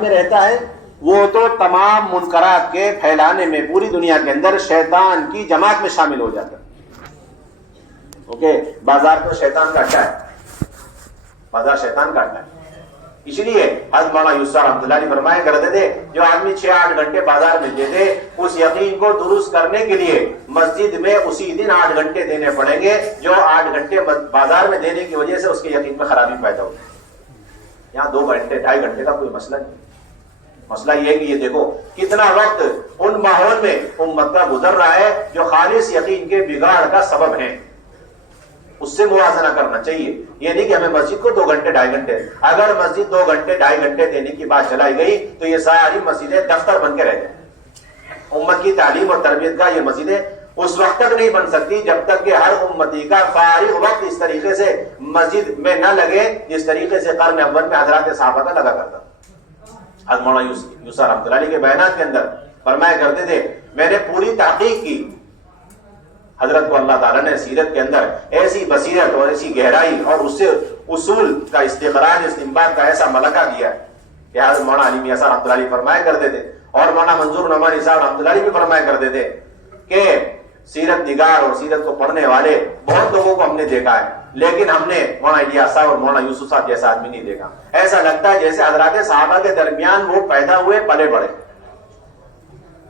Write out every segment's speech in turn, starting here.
میں رہتا ہے وہ تو تمام منکرات کے پھیلانے میں پوری دنیا کے اندر شیطان کی جماعت میں شامل ہو جاتا ہے. اوکے, بازار تو شیطان کا اڈا ہے, بازار شیطان کا اڈا ہے. اس لیے حضرت مولانا یوسف رحمۃ اللہ علیہ فرمایا کرتے تھے جو آدمی 6-8 گھنٹے بازار میں دیتے اس یقین کو درست کرنے کے لیے مسجد میں اسی دن 8 گھنٹے دینے پڑیں گے جو 8 گھنٹے بازار میں دینے کی وجہ سے اس کے یقین میں خرابی پیدا ہوتی ہے. یہاں 2 گھنٹے 2.5 گھنٹے کا کوئی مسئلہ نہیں. مسئلہ یہ ہے کہ یہ دیکھو کتنا وقت ان ماحول میں امت کا گزر رہا ہے جو خالص یقین کے بگاڑ کا سبب ہیں. اس سے موازنہ کرنا چاہیے. یہ نہیں کہ ہمیں مسجد کو 2 گھنٹے 2.5 گھنٹے, اگر مسجد 2 گھنٹے 2.5 گھنٹے دینے کی بات چلائی گئی تو یہ ساری مسجدیں دفتر بن کے رہ جائیں. امت کی تعلیم اور تربیت کا یہ مسجدیں اس وقت تک نہیں بن سکتی جب تک کہ ہر امتی کا فارغ وقت اس طریقے سے مسجد میں نہ لگے جس طریقے سے قرن اول میں حضرات صحابہ کا لگا کرتا. حضرت مولانا یوسف رحمۃ اللہ علیہ کے بیانات کے اندر فرمایا کرتے تھے میں نے پوری تحقیق کی, حضرت کو اللہ تعالیٰ نے سیرت کے اندر ایسی بصیرت اور ایسی گہرائی اور اس سے اصول کا استخراج استنباط کا ایسا ملکہ دیا ہے کہ حضرت مولانا علی میاں صاحب رحمۃ اللہ علیہ فرمایا کرتے تھے اور مولانا منظور نعمانی صاحب رحمۃ اللہ علیہ بھی فرمایا کرتے تھے کہ سیرت نگار اور سیرت کو پڑھنے والے بہت لوگوں کو ہم نے دیکھا ہے لیکن ہم نے مولانا الیاس صاحب اور مولانا یوسف صاحب جیسا آدمی نہیں دیکھا. ایسا لگتا ہے جیسے حضرات صحابہ کے درمیان وہ پیدا ہوئے پلے بڑے.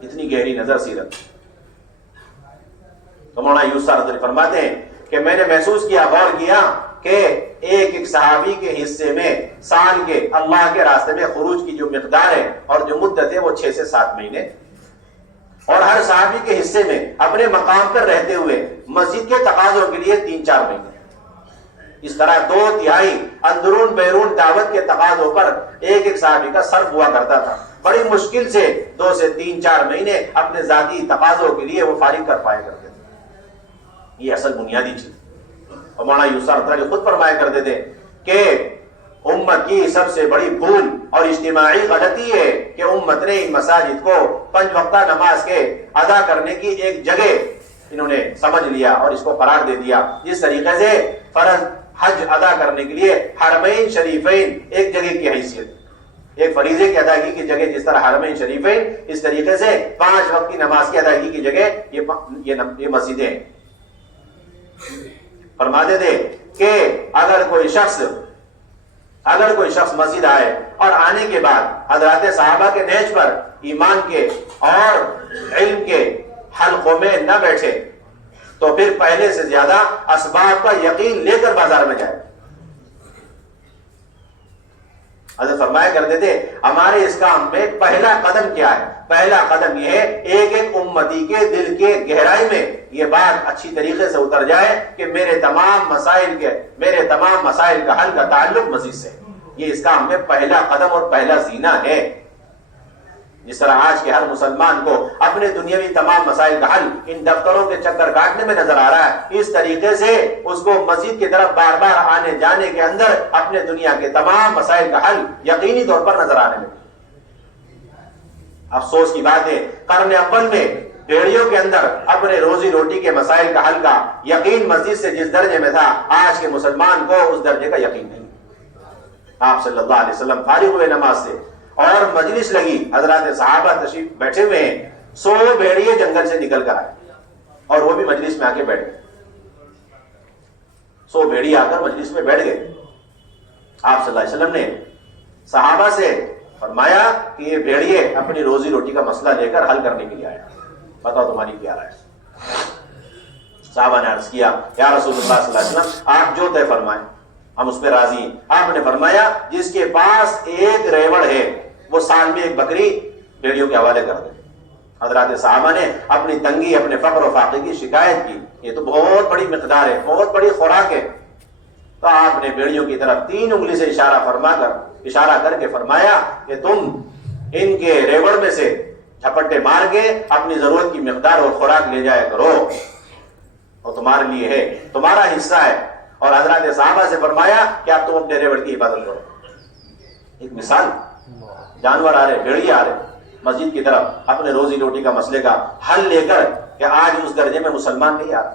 اتنی گہری نظر سیرت. تو مولانا یوسف صاحب فرماتے ہیں کہ میں نے محسوس کیا, غور کیا کہ ایک صحابی کے حصے میں سال کے اللہ کے راستے میں خروج کی جو مقدار ہے اور جو مدت ہے وہ 6 سے 7 مہینے, اور ہر صحابی کے حصے میں اپنے مقام پر رہتے ہوئے مسجد کے تقاضوں کے لیے 3-4 مہینے. اس طرح 2/3 اندرون بیرون دعوت کے تقاضوں پر ایک صحابی کا صرف ہوا کرتا تھا. بڑی مشکل سے 2 سے 3-4 مہینے اپنے ذاتی تقاضوں کے لیے وہ فارغ کر پایا کرتے تھے. یہ اصل بنیادی چیز. اور مولانا یوسف رحمۃ اللہ خود فرمایا کرتے تھے کہ امت کی سب سے بڑی بھول اور اجتماعی غلطی ہے کہ امت نے ان مساجد کو 5 وقتہ نماز کے ادا کرنے کی ایک جگہ انہوں نے سمجھ لیا اور اس کو قرار دے دیا. جس طریقے سے فرض حج ادا کرنے کے لیے حرمین شریفین ایک جگہ کی حیثیت, ایک فریضے کی ادائیگی کی جگہ جس طرح حرمین شریفین, اس طریقے سے 5 وقت کی نماز کی ادائیگی کی جگہ یہ مسجدیں ہیں. فرماتے تھے کہ اگر کوئی شخص مسجد آئے اور آنے کے بعد حضرات صحابہ کے نہج پر ایمان کے اور علم کے حلقوں میں نہ بیٹھے تو پھر پہلے سے زیادہ اسباب کا یقین لے کر بازار میں جائے. حضرت فرمایا کرتے تھے ہمارے اس کام میں پہلا قدم کیا ہے؟ پہلا قدم یہ ہے ایک امتی کے دل کے گہرائی میں یہ بات اچھی طریقے سے اتر جائے کہ میرے تمام مسائل کا حل کا تعلق مسجد سے. یہ اس کام میں پہلا قدم اور پہلا زینہ ہے. جس طرح آج کے ہر مسلمان کو اپنے دنیاوی تمام مسائل کا حل ان دفتروں کے چکر کاٹنے میں نظر آ رہا ہے, اس طریقے سے اس کو مسجد کی طرف بار بار آنے جانے کے اندر اپنے دنیا کے تمام مسائل کا حل یقینی طور پر نظر آنے لگے. افسوس کی بات ہے قرن اول میں بیڑیوں کے اندر اپنے روزی روٹی کے مسائل کا حل کا یقین مسجد سے جس درجے میں تھا, آج کے مسلمان کو اس درجے کا یقین نہیں. آپ صلی اللہ علیہ وسلم فارغ ہوئے نماز سے اور مجلس لگی, حضرات صحابہ تشریف بیٹھے ہوئے ہیں, 100 بھیڑیے جنگل سے نکل کر آئے اور وہ بھی مجلس میں آ کے بیٹھ گئے. 100 بھیڑیے آ کر مجلس میں بیٹھ گئے. آپ صلی اللہ علیہ وسلم نے صحابہ سے فرمایا کہ یہ بھیڑیے اپنی روزی روٹی کا مسئلہ لے کر حل کرنے کے لیے آیا, بتاؤ تمہاری کیا رائے. صحابہ نے عرض کیا یا رسول اللہ صلی اللہ علیہ وسلم آپ جو طے فرمائیں ہم اس پہ راضی ہیں. آپ نے فرمایا جس کے پاس ایک ریوڑ ہے وہ سال میں ایک بکری بھیڑیوں کے حوالے کر دے. حضرات صحابہ نے اپنی تنگی اپنے فقر و فاقے کی شکایت کی, یہ تو بہت بڑی مقدار ہے, بہت بڑی خوراک ہے. تو آپ نے بھیڑیوں کی طرف 3 انگلی سے اشارہ کر کے فرمایا کہ تم ان کے ریوڑ میں سے جھپٹے مار کے اپنی ضرورت کی مقدار اور خوراک لے جایا کرو, اور تمہارے لیے ہے, تمہارا حصہ ہے. اور حضرات صحابہ سے فرمایا کہ آپ تم اپنے ریوڑ کی حفاظت کرو. ایک مثال, جانور آ رہے, بھیڑیے آ رہے مسجد کی طرف اپنے روزی روٹی کا مسئلے کا حل لے کر, کہ آج اس درجے میں مسلمان نہیں آ رہا,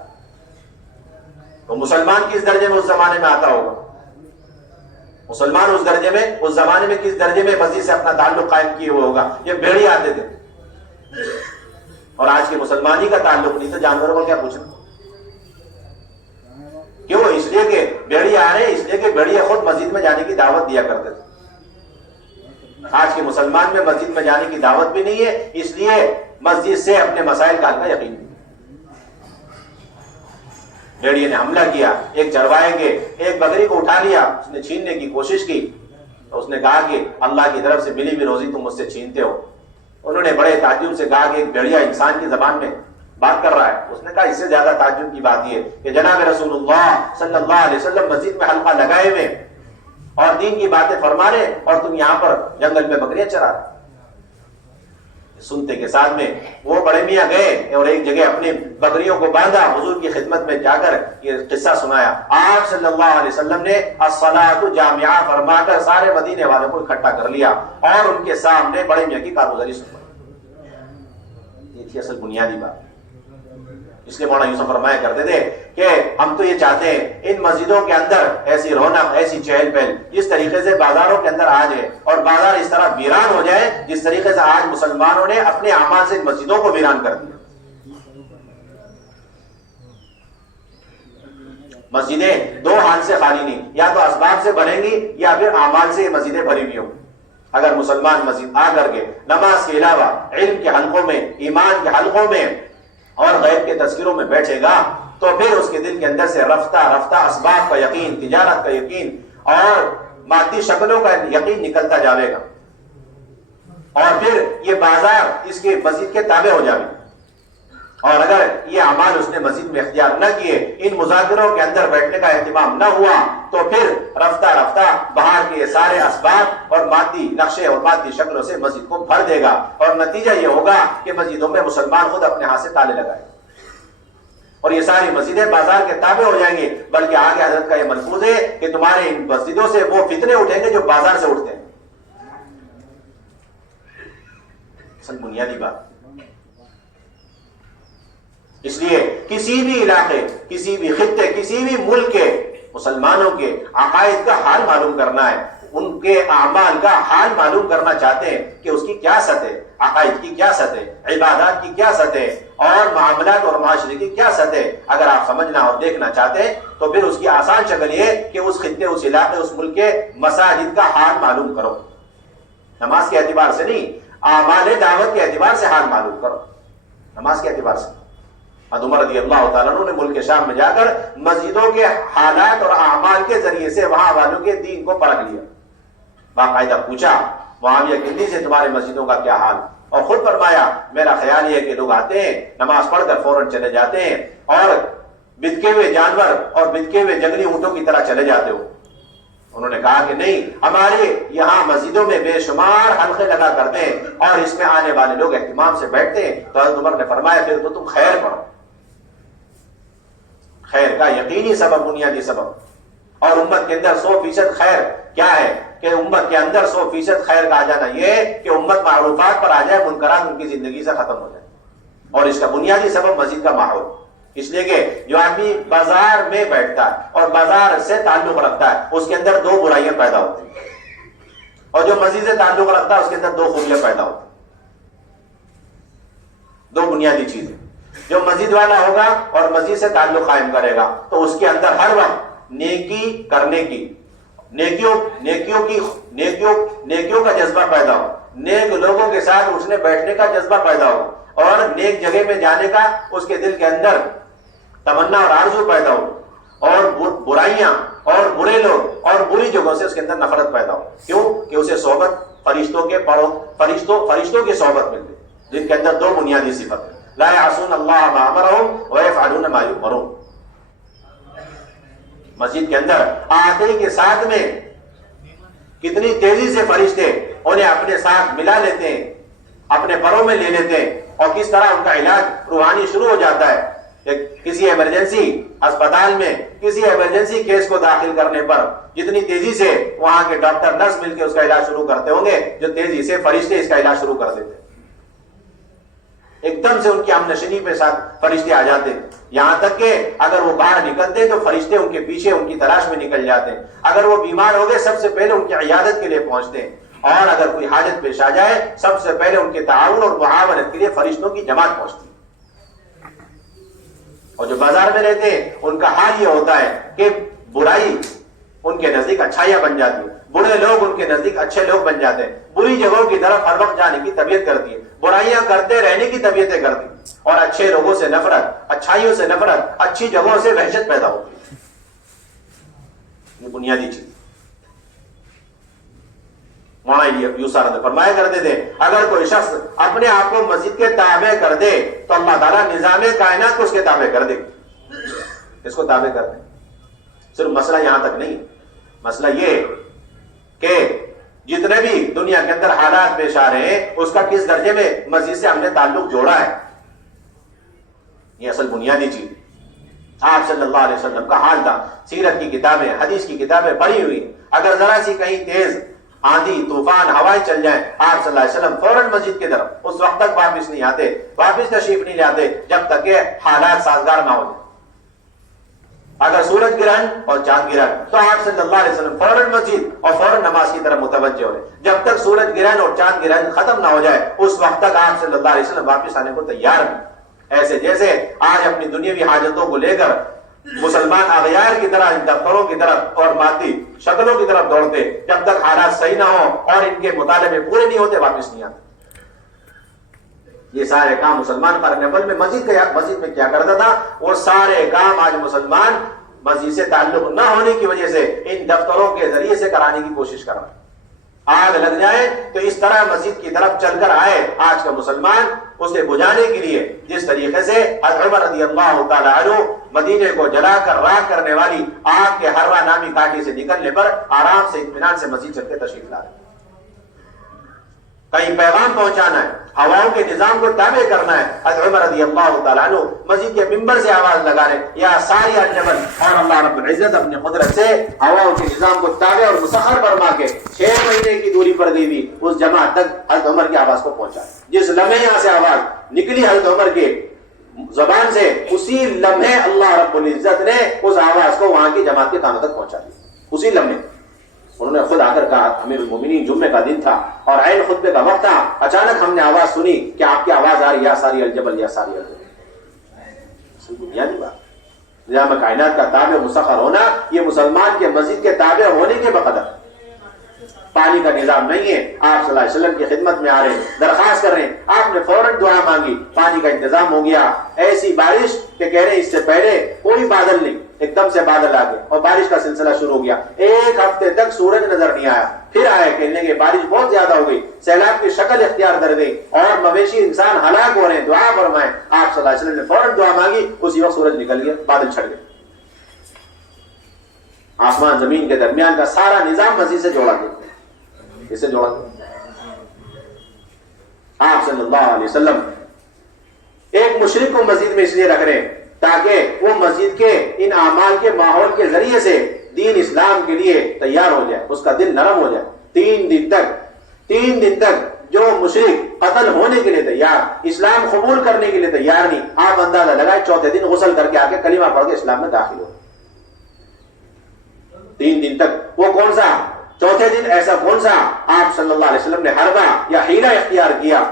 تو مسلمان کس درجے میں اس زمانے میں آتا ہوگا. مسلمان اس درجے میں، اس زمانے میں کس درجے میں مسجد سے اپنا تعلق قائم کیے ہوئے ہوگا. یہ بھیڑیے آتے تھے اور آج کے مسلمان ہی کا تعلق نہیں تو جانوروں کو کیا پوچھنا. کیوں؟ اس لیے کہ بھیڑیے آ رہے ہیں، اس لیے کہ بھیڑیے خود مسجد میں جانے کی دعوت دیا کرتے تھے. آج کے مسلمان میں مسجد میں جانے کی دعوت بھی نہیں ہے، اس لیے مسجد سے اپنے مسائل کا حل کا یقین نہیں. بھیڑیے نے حملہ کیا، ایک چروائے کے ایک بکری کو اٹھا لیا، اس نے چھیننے کی کوشش کی تو اس نے کہا کہ اللہ کی طرف سے ملی ہوئی روزی تم مجھ سے چھینتے ہو. انہوں نے بڑے تعجب سے کہا کہ ایک بھیڑیا انسان کی زبان میں بات کر رہا ہے. اس نے کہا اس سے زیادہ تعجب کی بات یہ کہ جناب رسول اللہ صلی اللہ علیہ وسلم مسجد میں حلقہ لگائے ہوئے اور دین کی باتیں فرما رہے اور تم یہاں پر جنگل میں بکریاں چرا رہے. سنتے کے ساتھ میں وہ بڑے میاں گئے اور ایک جگہ اپنی بکریوں کو باندھا، حضور کی خدمت میں جا کر یہ قصہ سنایا. آپ صلی اللہ علیہ وسلم نے الصلاۃ جامعہ فرما کر سارے مدینے والوں کو اکٹھا کر لیا اور ان کے سامنے بڑے میاں کی کارگزاری سنائی. یہ تھی اصل بنیادی بات. اس لیے مولانا یوسف فرمایا کرتے تھے کہ ہم تو یہ چاہتے ہیں ان مسجدوں کے اندر ایسی رونق، ایسی چہل پہل جس طریقے سے بازاروں کے اندر آج ہے، اور بازار اس طرح ویران ہو جائے جس طریقے سے آج مسلمانوں نے اپنے اعمال سے مسجدوں کو ویران کر دیا. مسجدیں دو حال سے خالی نہیں، یا تو اسباب سے بنیں گی یا پھر اعمال سے یہ مسجدیں بھری ہوئی ہوں. اگر مسلمان مسجد آ کر کے نماز کے علاوہ علم کے حلقوں میں، ایمان کے حلقوں میں اور غیب کے تذکروں میں بیٹھے گا تو پھر اس کے دل کے اندر سے رفتہ رفتہ اسباب کا یقین، تجارت کا یقین اور مادی شکلوں کا یقین نکلتا جاوے گا، اور پھر یہ بازار اس کے مسجد کے تابع ہو جائے. اور اگر یہ اعمال اس نے مسجد میں اختیار نہ کیے، ان مذاکروں کے اندر بیٹھنے کا اہتمام نہ ہوا، تو پھر رفتہ رفتہ باہر کے سارے اسباب اور مادی نقشے اور مادی شکلوں سے مسجد کو بھر دے گا، اور نتیجہ یہ ہوگا کہ مسجدوں میں مسلمان خود اپنے ہاتھ سے تالے لگائے اور یہ ساری مسجدیں بازار کے تابع ہو جائیں گے. بلکہ آگے حضرت کا یہ ملفوظ ہے کہ تمہارے ان مسجدوں سے وہ فتنے اٹھیں گے جو بازار سے اٹھتے ہیں. اصل بنیادی بات. اس لیے کسی بھی علاقے، کسی بھی خطے، کسی بھی ملک کے مسلمانوں کے عقائد کا حال معلوم کرنا ہے، ان کے اعمال کا حال معلوم کرنا چاہتے ہیں کہ اس کی کیا سطح، عقائد کی کیا سطح، عبادات کی کیا سطح اور معاملات اور معاشرے کی کیا سطح اگر آپ سمجھنا اور دیکھنا چاہتے ہیں تو پھر اس کی آسان شکل یہ کہ اس خطے، اس علاقے، اس ملک کے مساجد کا حال معلوم کرو. نماز کے اعتبار سے نہیں، اعمال دعوت کے اعتبار سے حال معلوم کرو. نماز کے اعتبار سے عمر رضی اللہ تعالیٰ عنہ نے ملک شام میں جا کر مسجدوں کے حالات اور اعمال کے ذریعے سے وہاں والوں کے دین کو پرکھ لیا. باقاعدہ پوچھا معاویہ کندی سے تمہارے مسجدوں کا کیا حال، اور خود فرمایا میرا خیال یہ ہے کہ لوگ آتے ہیں نماز پڑھ کر فوراً چلے جاتے ہیں اور بتکے ہوئے جانور اور بتکے ہوئے جنگلی اونٹوں کی طرح چلے جاتے ہو. انہوں نے کہا کہ نہیں، ہمارے یہاں مسجدوں میں بے شمار حلقے لگا کرتے ہیں اور اس میں آنے والے لوگ اہتمام سے بیٹھتے ہیں. تو حضرت عمر نے فرمایا پھر تو تم خیر پڑھو. خیر کا یقینی سبب، بنیادی سبب، اور امت کے اندر 100% خیر کیا ہے کہ امت کے اندر 100% خیر کا آ جانا یہ ہے کہ امت معروفات پر آ جائے، منکرات ان کی زندگی سے ختم ہو جائے. اور اس کا بنیادی سبب مسجد کا ماحول. اس لیے کہ جو آدمی بازار میں بیٹھتا ہے اور بازار سے تعلق رکھتا ہے اس کے اندر دو برائیاں پیدا ہوتی ہیں، اور جو مسجد سے تعلق رکھتا ہے اس کے اندر دو خوبیاں پیدا ہوتی ہیں. دو بنیادی چیزیں. جو مسجد والا ہوگا اور مسجد سے تعلق قائم کرے گا تو اس کے اندر ہر وقت نیکی کرنے کی، نیکیوں کا جذبہ پیدا ہو، نیک لوگوں کے ساتھ اٹھنے بیٹھنے کا جذبہ پیدا ہو، اور نیک جگہ میں جانے کا اس کے دل کے اندر تمنا اور آرزو پیدا ہو، اور برائیاں اور برے لوگ اور بری جگہوں سے اس کے اندر نفرت پیدا ہو. کیوں کہ اسے صحبت فرشتوں کی صحبت مل گئی جن کے اندر دو بنیادی صفت ہیں، لا یعصون اللہ ما امرهم ویفعلون ما یؤمرون. مسجد کے اندر آتے کے ساتھ میں کتنی تیزی سے فرشتے انہیں اپنے ساتھ ملا لیتے ہیں، اپنے پروں میں لے لیتے ہیں، اور کس طرح ان کا علاج روحانی شروع ہو جاتا ہے. کسی ایمرجنسی اسپتال میں کسی ایمرجنسی کیس کو داخل کرنے پر جتنی تیزی سے وہاں کے ڈاکٹر نرس مل کے اس کا علاج شروع کرتے ہوں گے، جو تیزی سے فرشتے اس کا علاج شروع کر دیتے ہیں. ایک دم سے ان کی ہم نشینی پہ ساتھ فرشتے آ جاتے ہیں، یہاں تک کہ اگر وہ باہر نکلتے ہیں تو فرشتے ان کے پیچھے ان کی تلاش میں نکل جاتے ہیں، اگر وہ بیمار ہو گئے سب سے پہلے ان کی عیادت کے لیے پہنچتے ہیں، اور اگر کوئی حاجت پیش آ جائے سب سے پہلے ان کے تعاون اور معاونت کے لیے فرشتوں کی جماعت پہنچتی ہے۔ اور جو بازار میں رہتے ہیں ان کا حال یہ ہوتا ہے کہ برائی ان کے نزدیک اچھائیاں بن جاتی ہے، برے لوگ ان کے نزدیک اچھے لوگ بن جاتے ہیں، بری جگہوں کی طرف ہر وقت جانے کی طبیعت کرتی ہے، برائیاں کرتے رہنے کی طبیعتیں کرتی، اور اچھے لوگوں سے نفرت، اچھائیوں سے نفرت، اچھی جگہوں سے وحشت پیدا ہوتی ہے۔ یہ بنیادی چیز مولانا یوسف نے فرمایا کرتے تھے اگر کوئی شخص اپنے آپ کو مسجد کے تابع کر دے تو اللہ تعالیٰ نظام کائنات کو اس کے تابع کر دے، اس کو تابع کر دے۔ صرف مسئلہ یہاں تک نہیں، مسئلہ یہ کہ جتنے بھی دنیا کے اندر حالات پیش آ رہے ہیں اس کا کس درجے میں مسجد سے ہم نے تعلق جوڑا ہے، یہ اصل بنیادی چیز۔ آپ صلی اللہ علیہ وسلم کا حال تھا، سیرت کی کتابیں، حدیث کی کتابیں پڑھی ہوئی، اگر ذرا سی کہیں تیز آندھی طوفان ہوائیں چل جائیں آپ صلی اللہ علیہ وسلم فوراً مسجد کی طرف، اس وقت تک واپس نہیں آتے، واپس تشریف نہیں لاتے جب تک کہ حالات سازگار نہ ہو جائے۔ اگر سورج گرہن اور چاند گرہن تو آپ صلی اللہ علیہ وسلم فوراً مسجد اور فوراً نماز کی طرف متوجہ ہو رہے، جب تک سورج گرہن اور چاند گرہن ختم نہ ہو جائے اس وقت تک آپ صلی اللہ علیہ وسلم واپس آنے کو تیار نہیں۔ ایسے جیسے آج اپنی دنیاوی حاجتوں کو لے کر مسلمان اغیار کی طرح ان دفتروں کی طرف اور مادی شکلوں کی طرف دوڑتے، جب تک حالات صحیح نہ ہو اور ان کے مطالبے پورے نہیں ہوتے واپس نہیں آتے۔ یہ سارے کام مسلمان قرن اول میں مسجد میں کیا کرتا تھا، وہ سارے کام آج مسلمان مسجد سے تعلق نہ ہونے کی وجہ سے ان دفتروں کے ذریعے سے کرانے کی کوشش کر رہا ہے۔ آگ لگ جائے تو اس طرح مسجد کی طرف چل کر آئے آج کا مسلمان، اسے بجھانے کے لیے جس طریقے سے حضرت عمر رضی اللہ تعالی عنہ مدینے کو جلا کر راکھ کرنے والی آگ کے ہررا نامی کاٹی سے نکلنے پر آرام سے اطمینان سے مسجد چل کے تشریف لا رہے، کہیں پیغام پہنچانا ہے، ہواؤں کے نظام کو تابع کرنا ہے۔ حضرت عمر رضی اللہ تعالیٰ عنہ مسجد کے ممبر سے آواز لگا رہے یا ساری الجبل، اور اللہ رب العزت اپنی قدرت سے ہواؤں کے نظام کو تابع اور مسخر فرما کے 6 مہینے کی دوری پر گئی ہوئی اس جماعت تک حضرت عمر کی آواز کو پہنچا۔ جس لمحے یہاں سے آواز نکلی حضرت عمر کے زبان سے، اسی لمحے اللہ رب العزت نے اس آواز کو وہاں کی جماعت کے کانوں تک پہنچا دیا۔ اسی لمحے انہوں نے خود آ کر کہا، امیر المومنین جمعے کا دن تھا اور عین خطبے کا وقت تھا، اچانک ہم نے آواز سنی کہ آپ کی آواز آ رہی یا ساری الجبل یا ساری الجبل۔ بنیادی بات نظام کائنات کا تابع مسخر ہونا، یہ مسلمان کے مسجد کے تابع ہونے کے بقدر۔ پانی کا نظام نہیں ہے، آپ صلی اللہ علیہ وسلم کی خدمت میں آ رہے ہیں، درخواست کر رہے ہیں، آپ نے فوراً دعا مانگی، پانی کا انتظام ہو گیا، ایسی بارش کہ کہہ رہے ہیں اس سے پہلے کوئی بادل نہیں، ایک دم سے بادل آ گئے اور بارش کا سلسلہ شروع ہو گیا، 1 ہفتے تک سورج نظر نہیں آیا، پھر آئے کہنے کہ بارش بہت زیادہ ہو گئی، سیلاب کی شکل اختیار کر گئی اور مویشی انسان ہلاک ہو رہے ہیں، دعا فرمائیں۔ آپ صلی اللہ علیہ وسلم نے فوراً دعا مانگی، اسی وقت سورج نکل گیا، بادل چھٹ گئے، آسمان زمین کے درمیان کا سارا نظام مسجد سے جوڑا گیا۔ اس سے جوڑا آپ صلی اللہ علیہ وسلم ایک مشرک کو مسجد میں اس لیے رکھ رہے ہیں تاکہ وہ مسجد کے ان اعمال کے ماحول کے ذریعے سے دین اسلام کے لیے تیار ہو جائے، اس کا دل نرم ہو جائے۔ 3 دن تک جو مشرک قتل ہونے کے لیے تیار، اسلام قبول کرنے کے لیے تیار نہیں، آپ اندازہ لگائے 4تھے دن غسل کر کے آ کے کلمہ پڑھ کے اسلام میں داخل ہو۔ 3 دن تک وہ کون سا 4تھے دن ایسا کون سا آپ صلی اللہ علیہ وسلم نے حربہ یا حیلہ اختیار کیا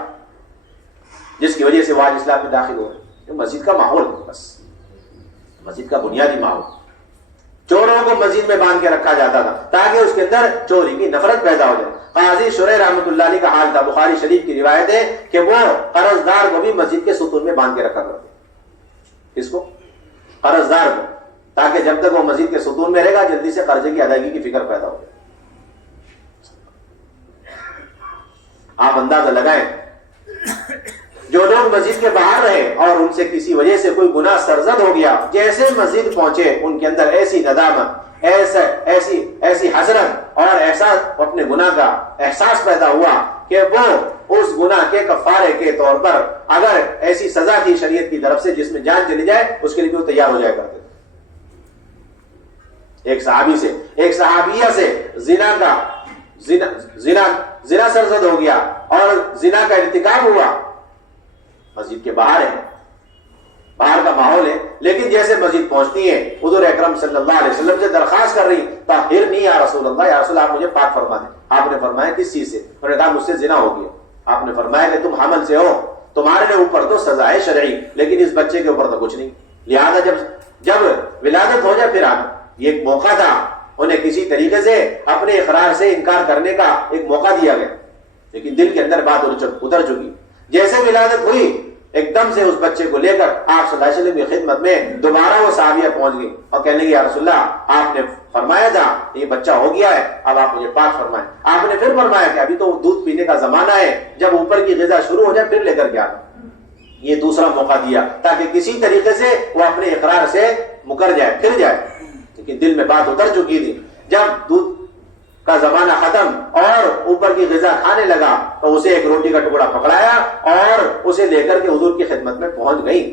جس کی وجہ سے وہ آج اسلام میں داخل ہو رہے؟ مسجد کا ماحول، بس مسجد کا بنیادی ماحول۔ چوروں کو مسجد میں باندھ کے رکھا جاتا تھا تاکہ اس کے اندر چوری کی نفرت پیدا ہو جائے۔ قاضی شریح رحمۃ اللہ علیہ کا حال تھا، بخاری شریف کی روایت ہے کہ وہ قرض دار کو بھی مسجد کے ستون میں باندھ کے رکھا کرتے۔ اس کو قرض دار کو، تاکہ جب تک وہ مسجد کے ستون میں رہے گا جلدی سے قرضے کی ادائیگی کی فکر پیدا ہو جائے۔ آپ اندازہ لگائیں، جو لوگ مسجد کے باہر رہے اور ان سے کسی وجہ سے کوئی گناہ سرزد ہو گیا، جیسے مسجد پہنچے ان کے اندر ایسی ندامت، ایسی حسرت اور احساس، اپنے گناہ کا احساس پیدا ہوا کہ وہ اس گناہ کے کفارے کے طور پر اگر ایسی سزا تھی شریعت کی طرف سے جس میں جان چلی جائے اس کے لیے وہ تیار ہو جائے کرتے تھے۔ ایک صحابی سے، ایک صحابیہ سے زنا سرزد ہو گیا اور زنا کا ارتکاب ہوا، مسجد کے باہر ہے، باہر کا ماحول ہے، لیکن جیسے مسجد پہنچتی ہیں حضور اکرم صلی اللہ علیہ وسلم سے درخواست کر رہی، طاہرنی یا رسول اللہ، یا رسول اللہ آپ مجھے پاک فرما دیں۔ آپ نے فرمایا کس چیز سے؟ انہوں نے کہا مجھ سے زنا ہو گیا۔ آپ نے فرمایا کہ تم حمل سے ہو، تمہارے اوپر تو سزا ہے شرعی، لیکن اس بچے کے اوپر تو کچھ نہیں، لہذا جب ولادت ہو جائے پھر آنا۔ یہ ایک موقع تھا، انہیں کسی طریقے سے اپنے اقرار سے انکار کرنے کا ایک موقع دیا گیا، لیکن دل کے اندر بات اتر چکی۔ جیسے ولادت ہوئی ایک دم سے اس بچے کو لے کر آپ صلی اللہ علیہ وسلم کی خدمت میں دوبارہ وہ صحابیہ پہنچ گئی اور کہنے لگی یا رسول اللہ آپ نے فرمایا تھا یہ بچہ ہو گیا ہے، اب آپ مجھے پاک فرمائیں۔ آپ نے پھر فرمایا کہ ابھی تو دودھ پینے کا زمانہ ہے، جب اوپر کی غذا شروع ہو جائے پھر لے کر کے آنا۔ یہ دوسرا موقع دیا تاکہ کسی طریقے سے وہ اپنے اقرار سے مکر جائے، پھر جائے، لیکن دل میں بات اتر چکی تھی۔ جب دودھ کا زمانہ ختم اور اوپر کی غذا کھانے لگا تو اسے ایک روٹی کا ٹکڑا پکڑایا اور اسے لے کر کے حضور کی خدمت میں پہنچ گئی۔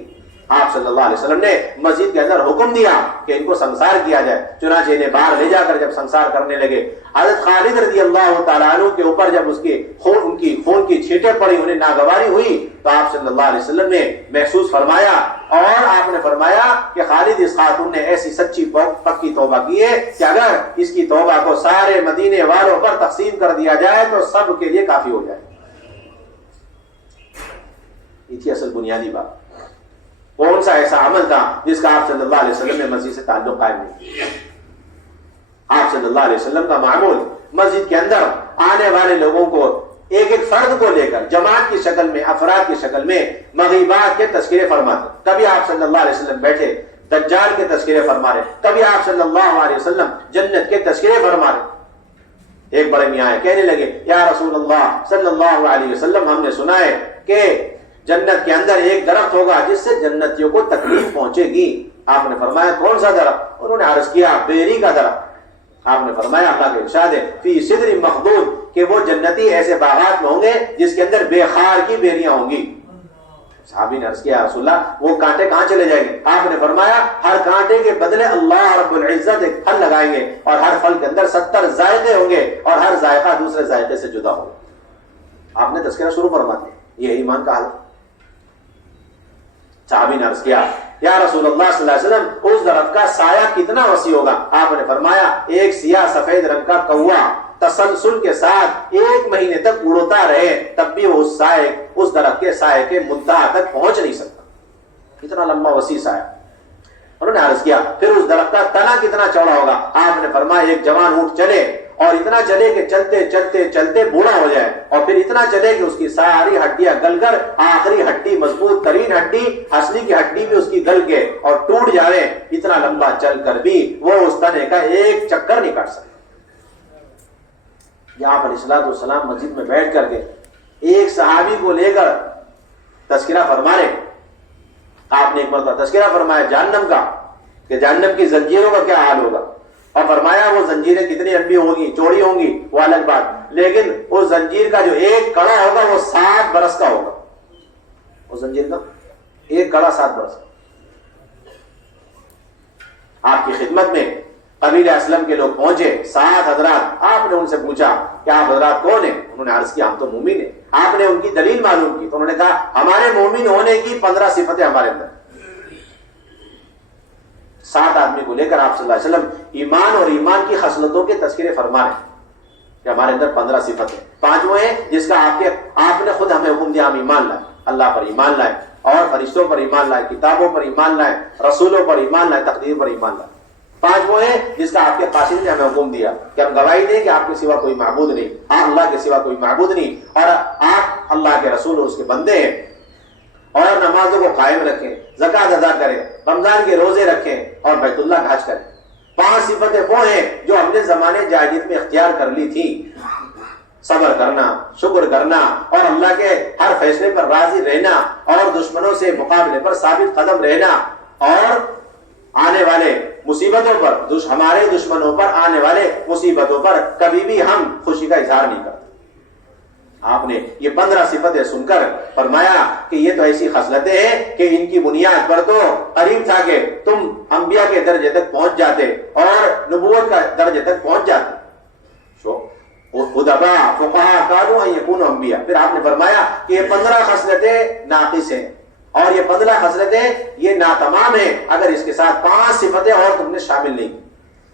آپ صلی اللہ علیہ وسلم نے مسجد کے اندر حکم دیا کہ ان کو سنسار کیا جائے، چنانچہ انہیں باہر لے جا کر جب سنسار کرنے لگے، حضرت خالد رضی اللہ تعالیٰ عنہ کے اوپر جب ان کی خون کی چھینٹیں پڑی، انہیں ناگواری ہوئی، تو آپ صلی اللہ علیہ وسلم نے محسوس فرمایا اور آپ نے فرمایا کہ خالد اس خاتون نے ایسی سچی پکی توبہ کی ہے کہ اگر اس کی توبہ کو سارے مدینے والوں پر تقسیم کر دیا جائے تو سب کے لیے کافی ہو جائے۔ یہ تھی اصل بنیادی بات۔ کون سا ایسا عمل تھا جس کا آپ صلی اللہ علیہ وسلم نے مسجد سے تعلق قائم نہیں کیا؟ آپ صلی اللہ علیہ وسلم کا معمول مسجد کے اندر آنے والے لوگوں کو ایک ایک فرد کو لے کر جماعت کی شکل میں، افراد کی شکل میں مغیبات کے تذکرے فرماتے۔ کبھی آپ صلی اللہ علیہ وسلم بیٹھے دجال کے تذکرے فرما رہے، کبھی آپ صلی اللہ علیہ وسلم جنت کے تذکرے فرما رہے۔ ایک بڑے میاں کہنے لگے یا رسول اللہ صلی اللہ علیہ وسلم ہم نے سنا ہے کہ جنت کے اندر ایک درخت ہوگا جس سے جنتیوں کو تکلیف پہنچے گی۔ آپ نے فرمایا کون سا درخت؟ انہوں نے عرض کیا بیری کا درخت۔ آپ نے فرمایا اللہ کے ارشاد ہے فی صدر مخضود کہ وہ جنتی ایسے باغات میں ہوں گے جس کے اندر بے خار کی بیریاں ہوں گی۔ صحابی نے عرض کیا رسول اللہ وہ کانٹے کہاں چلے جائیں گے؟ آپ نے فرمایا ہر کانٹے کے بدلے اللہ رب العزت ایک پھل لگائیں گے اور ہر پھل کے اندر 70 ذائقے ہوں گے اور ہر ذائقہ دوسرے ذائقے سے جدا ہوگا۔ آپ نے تذکرہ شروع فرما دیا، یہ ایمان کا حال۔ صحابی نے عرض کیا یا رسول اللہ صلی اللہ علیہ وسلم اس درخت کا سایہ کتنا وسیع ہوگا؟ آپ نے فرمایا ایک سیاہ سفید رنگ کا کوا تسلسل کے ساتھ 1 مہینے تک اڑتا رہے تب بھی وہ اس درخت کے سائے کے منتہا تک پہنچ نہیں سکتا، اتنا لمبا وسیع سایہ۔ انہوں نے عرض کیا پھر اس درخت کا تنا کتنا چوڑا ہوگا؟ آپ نے فرمایا ایک جوان اونٹ چلے اور اتنا چلے کہ چلتے چلتے چلتے بوڑھا ہو جائے اور پھر اتنا چلے کہ اس کی ساری ہڈیاں گل کر آخری ہڈی مضبوط ترین ہڈی ہنسلی کی ہڈی بھی اس کی گل کے اور ٹوٹ جائے، اتنا لمبا چل کر بھی وہ اس تنے کا ایک چکر نہیں کاٹ سکتا۔ یہاں پر علیہ السلام مسجد میں بیٹھ کر کے ایک صحابی کو لے کر تذکرہ فرما رہے۔ آپ نے ایک مرتبہ تذکرہ فرمایا جہنم کا کہ جہنم کی زنجیروں کا کیا حال ہوگا، اور فرمایا وہ زنجیریں کتنی لمبی ہوں گی، چوڑی ہوں گی وہ الگ بات، لیکن اس زنجیر کا جو ایک کڑا ہوگا وہ 7 برس کا ہوگا۔ اس زنجیر کا ایک کڑا 7 برس کا۔ آپ کی خدمت میں قبیلہ اسلم کے لوگ پہنچے 7 حضرات۔ آپ نے ان سے پوچھا کہ آپ حضرات کون ہیں؟ انہوں نے عرض کیا ہم تو مومن ہیں۔ آپ نے ان کی دلیل معلوم کی تو انہوں نے کہا ہمارے مومن ہونے کی 15 صفتیں ہمارے اندر۔ 7 آدمی کو لے کر آپ صلی اللہ علیہ وسلم ایمان اور ایمان کی خصلتوں کے تذکرے فرما رہے ہیں کہ ہمارے اندر 15 صفتیں۔ 5واں ہے جس کا آپ نے خود ہمیں حکم دیا ہم ایمان لائیں، اللہ پر ایمان لائیں اور فرشتوں پر ایمان لائیں، کتابوں پر ایمان لائیں، رسولوں پر ایمان لائیں، تقدیر پر ایمان لائیں۔ 5واں ہے جس کا آپ کے قاسم نے ہمیں حکم دیا کہ ہم گواہی دیں کہ آپ کے سوا کوئی معبود نہیں، آپ اللہ کے سوا کوئی معبود نہیں اور آپ اللہ کے رسول اور اس کے بندے ہیں، اور نمازوں کو قائم رکھیں، زکوٰۃ ادا کریں، رمضان کے روزے رکھیں اور بیت اللہ حج کریں۔ 5 صفتیں وہ ہیں جو ہم نے زمانے جاہلیت میں اختیار کر لی تھی، صبر کرنا، شکر کرنا اور اللہ کے ہر فیصلے پر راضی رہنا اور دشمنوں سے مقابلے پر ثابت قدم رہنا اور آنے والے مصیبتوں پر ہمارے دشمنوں پر آنے والے مصیبتوں پر کبھی بھی ہم خوشی کا اظہار نہیں کرتے۔ آپ نے یہ 15 صفتیں سن کر فرمایا کہ یہ تو ایسی خصلتیں ہیں کہ ان کی بنیاد پر تو قریب تھا کہ تم انبیاء کے درجے تک پہنچ جاتے اور نبوت کا درجے تک پہنچ جاتے۔ ادبا فقہا کانوا ان یکونوا انبیاء. پھر آپ نے فرمایا کہ یہ 15 خصلتیں ناقص ہیں اور یہ 15 خصلتیں یہ ناتمام ہیں اگر اس کے ساتھ 5 صفتیں اور تم نے شامل نہیں.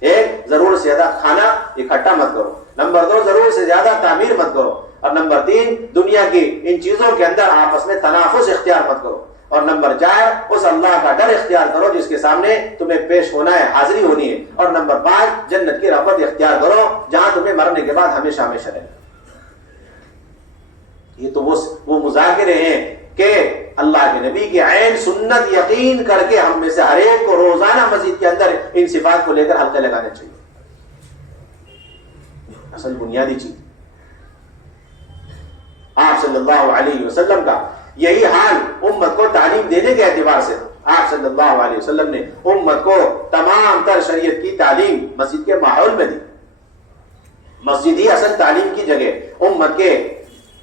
ایک، ضرورت سے زیادہ کھانا اکٹھا مت کرو. نمبر 2، ضرورت سے زیادہ تعمیر مت کرو. اور نمبر 3، دنیا کی ان چیزوں کے اندر آپس میں تنافس اختیار مت کرو. اور نمبر 4، اس اللہ کا ڈر اختیار کرو جس کے سامنے تمہیں پیش ہونا ہے، حاضری ہونی ہے. اور نمبر 5، جنت کی رغبت اختیار کرو جہاں تمہیں مرنے کے بعد ہمیشہ ہمیشہ رہنا. یہ تو وہ مذاکرے ہیں کہ اللہ کے نبی کی عین سنت یقین کر کے ہم میں سے ہر ایک کو روزانہ مسجد کے اندر ان صفات کو لے کر حلقے لگانے چاہیے. اصل بنیادی چیز آپ صلی اللہ علیہ وسلم کا یہی حال امت کو تعلیم دینے کے اعتبار سے. آپ صلی اللہ علیہ وسلم نے امت کو تمام تر شریعت کی تعلیم مسجد کے ماحول میں دی. مسجد ہی اصل تعلیم کی جگہ. امت کے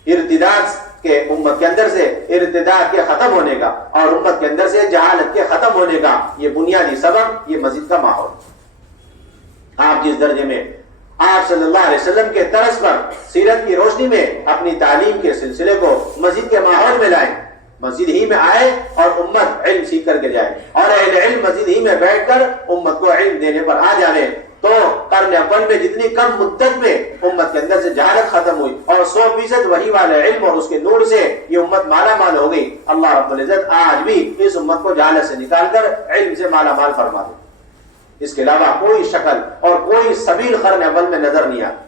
ارتداد کے امت کے اندر سے ارتداد کے ختم ہونے کا اور امت کے اندر سے جہالت کے ختم ہونے کا یہ بنیادی سبب یہ مسجد کا ماحول. آپ جس درجے میں آپ صلی اللہ علیہ وسلم کے طرز پر سیرت کی روشنی میں اپنی تعلیم کے سلسلے کو مسجد کے ماحول میں لائیں، مسجد ہی میں آئے اور امت علم سیکھ کر کے جائے اور اہل علم مسجد ہی میں بیٹھ کر امت کو علم دینے پر آ جانے، تو قرن اول میں جتنی کم مدت میں امت کے اندر سے جہالت ختم ہوئی اور 100% وحی والے علم اور اس کے نور سے یہ امت مالا مال ہو گئی. اللہ رب العزت آج بھی اس امت کو جہالت سے نکال کر علم سے مالا مال فرما دے. اس کے علاوہ کوئی شکل اور کوئی سبیل قرن اول میں نظر نہیں آتی.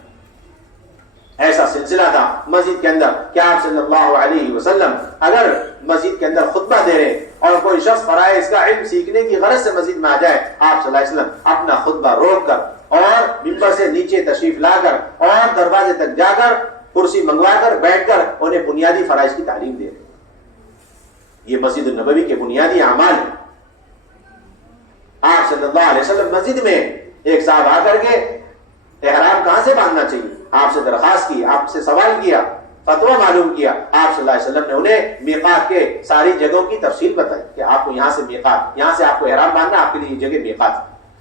ایسا سلسلہ تھا مسجد کے اندر کہ آپ صلی اللہ علیہ وسلم اگر مسجد کے اندر خطبہ دے رہے اور کوئی شخص فرائض کا علم سیکھنے کی غرض سے مسجد میں آ جائے، آپ صلی اللہ علیہ وسلم اپنا خطبہ روک کر اور ممبر سے نیچے تشریف لا کر اور دروازے تک جا کر کرسی منگوا کر بیٹھ کر انہیں بنیادی فرائض کی تعلیم دے رہے. یہ مسجد النبوی کے بنیادی اعمال ہیں. آپ صلی اللہ علیہ وسلم مسجد میں ایک صاحب آ کر کے احرام کہاں سے باندھنا چاہیے آپ سے درخواست کی، آپ سے سوال کیا، فتویٰ معلوم کیا. آپ صلی اللہ علیہ وسلم نے انہیں میقات کے ساری جگہوں کی تفصیل بتائی کہ آپ کو یہاں سے میقات، یہاں سے آپ کو احرام باندھنا، آپ کے لیے یہ جگہ میقات.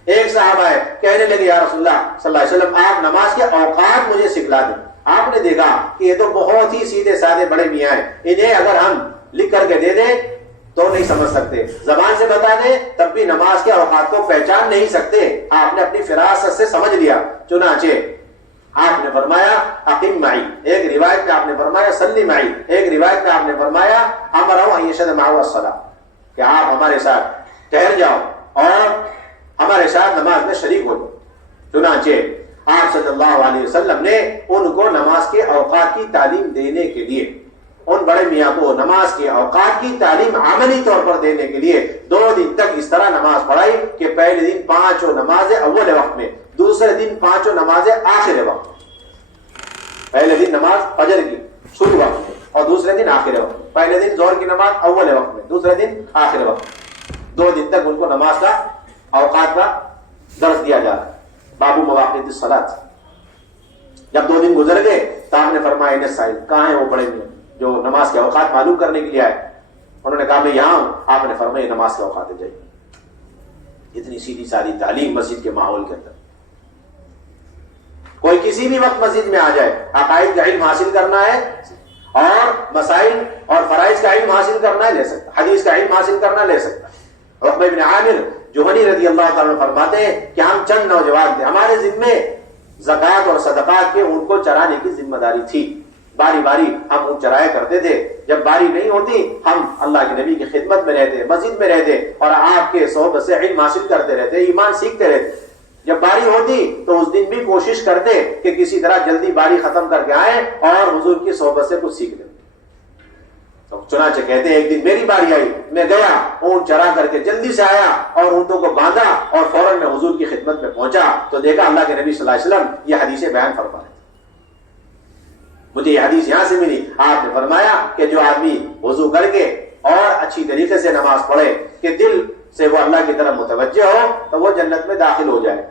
ایک صاحب آئے کہنے لگے یا رسول اللہ صلی اللہ علیہ وسلم آپ نماز کے اوقات مجھے سکھلا دیں. آپ نے دیکھا کہ یہ تو بہت ہی سیدھے سادے بڑے میاں ہیں، انہیں اگر ہم لکھ کر کے دے دیں تو نہیں سمجھ سکتے، زبان سے بتا دیں تب بھی نماز کے اوقات کو پہچان نہیں سکتے. آپ نے اپنی فراست سے سمجھ لیا، چنانچہ آپ نے فرمایا اقیم معی، ایک روایت میں آپ نے فرمایا صلی معی، ایک روایت میں آپ نے فرمایا امرہ ان یشهد معه الصلاۃ، کہ آپ ہمارے ساتھ ٹھہر جاؤ اور ہمارے ساتھ نماز میں شریک ہو جاؤ. چنانچہ آپ صلی اللہ علیہ وسلم نے ان کو نماز کے اوقات کی تعلیم دینے کے لیے، ان بڑے میاں کو نماز کے اوقات کی تعلیم عملی طور پر دینے کے لیے 2 دن تک اس طرح نماز پڑھائی کہ پہلے دن 5 نمازیں اول وقت میں، دوسرے دن 5 نمازیں آخر وقت. پہلے دن نماز فجر کی شروع وقت میں اور دوسرے دن آخر وقت. پہلے دن ظہر کی نماز اول وقت میں، دوسرے دن آخر وقت. 2 دن تک ان کو نماز کا اوقات کا درس دیا جا رہا ہے. بابو مواقیت الصلاۃ. جب 2 دن گزر گئے تو آپ نے فرمایا ان سائل، کہاں ہیں وہ بڑے میاں جو نماز کے اوقات معلوم کرنے کے لیے آئے؟ انہوں نے کہا میں یہاں ہوں. آپ نے فرمایا نماز کے اوقات جائیے. اتنی سیدھی سادی تعلیم مسجد کے ماحول کے اندر. کوئی کسی بھی وقت مسجد میں آ جائے، عقائد کا علم حاصل کرنا ہے اور مسائل اور فرائض کا علم حاصل کرنا ہے لے سکتا، حدیث کا علم حاصل کرنا لے سکتا. عقبہ بن عامر جوہنی رضی اللہ تعالیٰ عنہ فرماتے ہیں کہ ہم چند نوجوان تھے، ہمارے ذمے زکوٰۃ اور صدقات کے اونٹ کو چرانے کی ذمہ داری تھی. باری باری ہم اونٹ چرایا کرتے تھے. جب باری نہیں ہوتی ہم اللہ کے نبی کی خدمت میں رہتے، مسجد میں رہتے اور آپ کے صحبت سے علم حاصل کرتے رہتے، ایمان سیکھتے رہتے. جب باری ہوتی تو اس دن بھی کوشش کرتے کہ کسی طرح جلدی باری ختم کر کے آئیں اور حضور کی صحبت سے کچھ سیکھ لیں. تو چنانچہ کہتے ہیں ایک دن میری باری آئی، میں گیا اونٹ چرا کر کے جلدی سے آیا اور اونٹوں کو باندھا اور فوراً میں حضور کی خدمت میں پہنچا تو دیکھا اللہ کے نبی صلی اللہ علیہ وسلم یہ حدیث بیان فرما رہے. مجھے یہ حدیث یہاں سے ملی. آپ نے فرمایا کہ جو آدمی وضو کر کے اور اچھی طریقے سے نماز پڑھے کہ دل سے وہ اللہ کی طرف متوجہ ہو تو وہ جنت میں داخل ہو جائے.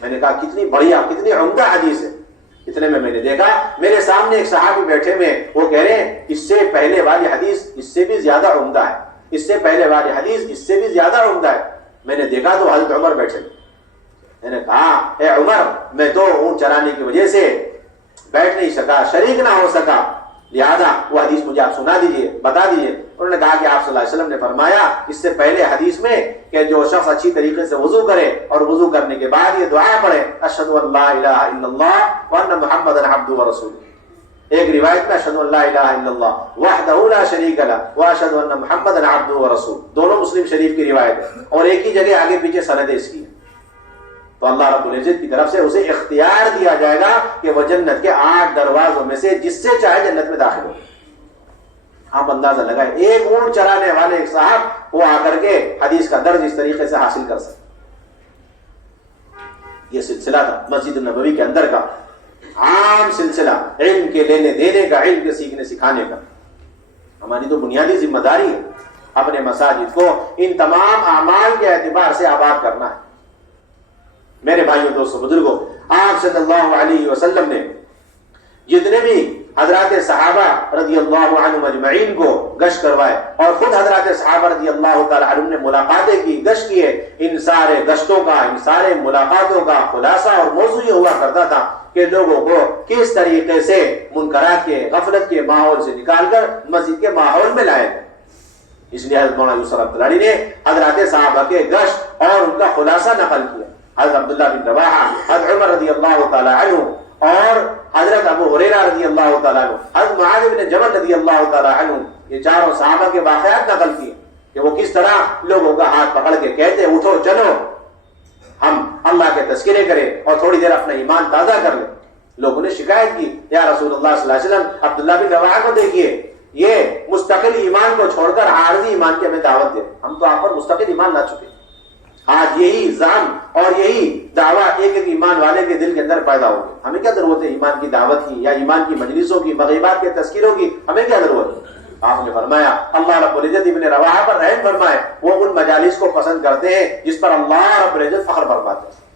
میں نے کہا کتنی بڑھیا کتنی عمدہ حدیث ہے. اتنے میں نے دیکھا میرے سامنے ایک صحابی بیٹھے میں، وہ کہہ رہے ہیں اس سے پہلے والی حدیث اس سے بھی زیادہ عمدہ ہے، اس سے پہلے والی حدیث اس سے بھی زیادہ عمدہ ہے. میں نے دیکھا تو حضرت عمر بیٹھے. میں نے کہا اے عمر، میں تو اونٹ چرانے کی وجہ سے بیٹھ نہیں سکا، شریک نہ ہو سکا، لہذا وہ حدیث مجھے آپ سنا دیجئے، بتا دیجئے۔ انہوں نے کہا کہ آپ صلی اللہ علیہ وسلم نے فرمایا اس سے پہلے حدیث میں کہ جو شخص اچھی طریقے سے وضو کرے اور وضو کرنے کے بعد یہ دعا پڑھے اشہد ان لا الہ الا اللہ وان محمدا عبدہ ورسولہ، ایک روایت میں اشہد ان لا الہ الا اللہ وحدہ لا شریک لہ واشہد ان محمدا عبدہ ورسولہ، دونوں مسلم شریف کی روایت ہے اور ایک ہی جگہ آگے پیچھے سند اس کی ہے۔ تو اللہ رب العزت کی طرف سے اسے اختیار دیا جائے گا کہ وہ جنت کے 8 دروازوں میں سے جس سے چاہے جنت میں داخل ہو۔ آپ اندازہ لگائیں، ایک اونٹ چلانے والے ایک صاحب وہ آ کر کے حدیث کا درج اس طریقے سے حاصل کر سکتے۔ یہ سلسلہ تھا مسجد النبوی کے اندر کا عام سلسلہ، علم کے لینے دینے کا، علم کے سیکھنے سکھانے کا۔ ہماری تو بنیادی ذمہ داری ہے اپنے مساجد کو ان تمام اعمال کے اعتبار سے آباد کرنا ہے۔ میرے بھائیوں دوستوں بزرگوں، آپ صلی اللہ علیہ وسلم نے جتنے بھی حضرات صحابہ رضی اللہ عنہم اجمعین کو گشت کروائے اور خود حضرات صحابہ رضی اللہ تعالی عنہم نے ملاقاتیں کی، گشت کیے، ان سارے گشتوں کا، ان سارے ملاقاتوں کا خلاصہ اور موضوع یہ ہوا کرتا تھا کہ لوگوں کو کس طریقے سے منکرات کے، غفلت کے ماحول سے نکال کر مسجد کے ماحول میں لائے گئے۔ اس لیے حضرت مولانا یوسف رحمۃ اللہ علیہ نے حضرات صحابہ کے گشت اور ان کا خلاصہ نقل کیا۔ حضرت عبداللہ بن رواحہ، حضرت عمر رضی اللہ تعالی عنہ اور حضرت ابو ہریرہ رضی اللہ تعالیٰ عنہ، حضرت معاذ بن جبل رضی اللہ تعالیٰ عنہ، یہ چاروں صحابہ کے واقعات نقل کیے کہ وہ کس طرح لوگوں کا ہاتھ پکڑ کے کہتے اٹھو چلو ہم اللہ کے تذکرے کریں اور تھوڑی دیر اپنا ایمان تازہ کر لیں۔ لوگوں نے شکایت کی، یا رسول اللہ صلی اللہ علیہ وسلم عبداللہ بن رواحہ کو دیکھیے، یہ مستقل ایمان کو چھوڑ کر عارضی ایمان کی ہمیں دعوت دے، ہم تو آپ پر مستقل ایمان لا چکے۔ آج یہی زعم اور یہی دعویٰ ایک ایک ایمان والے کے دل کے اندر پیدا ہو گئے۔ ہمیں کیا ضرورت ہے ایمان کی دعوت کی یا ایمان کی مجلسوں کی، مغیبات کے تذکیروں کی؟ ہمیں کیا ضرورت ہے؟ آپ نے فرمایا اللہ رب العزت ابن رواحہ پر رحم فرمائے، وہ ان مجالس کو پسند کرتے ہیں جس پر اللہ رب العزت فخر فرماتے ہیں۔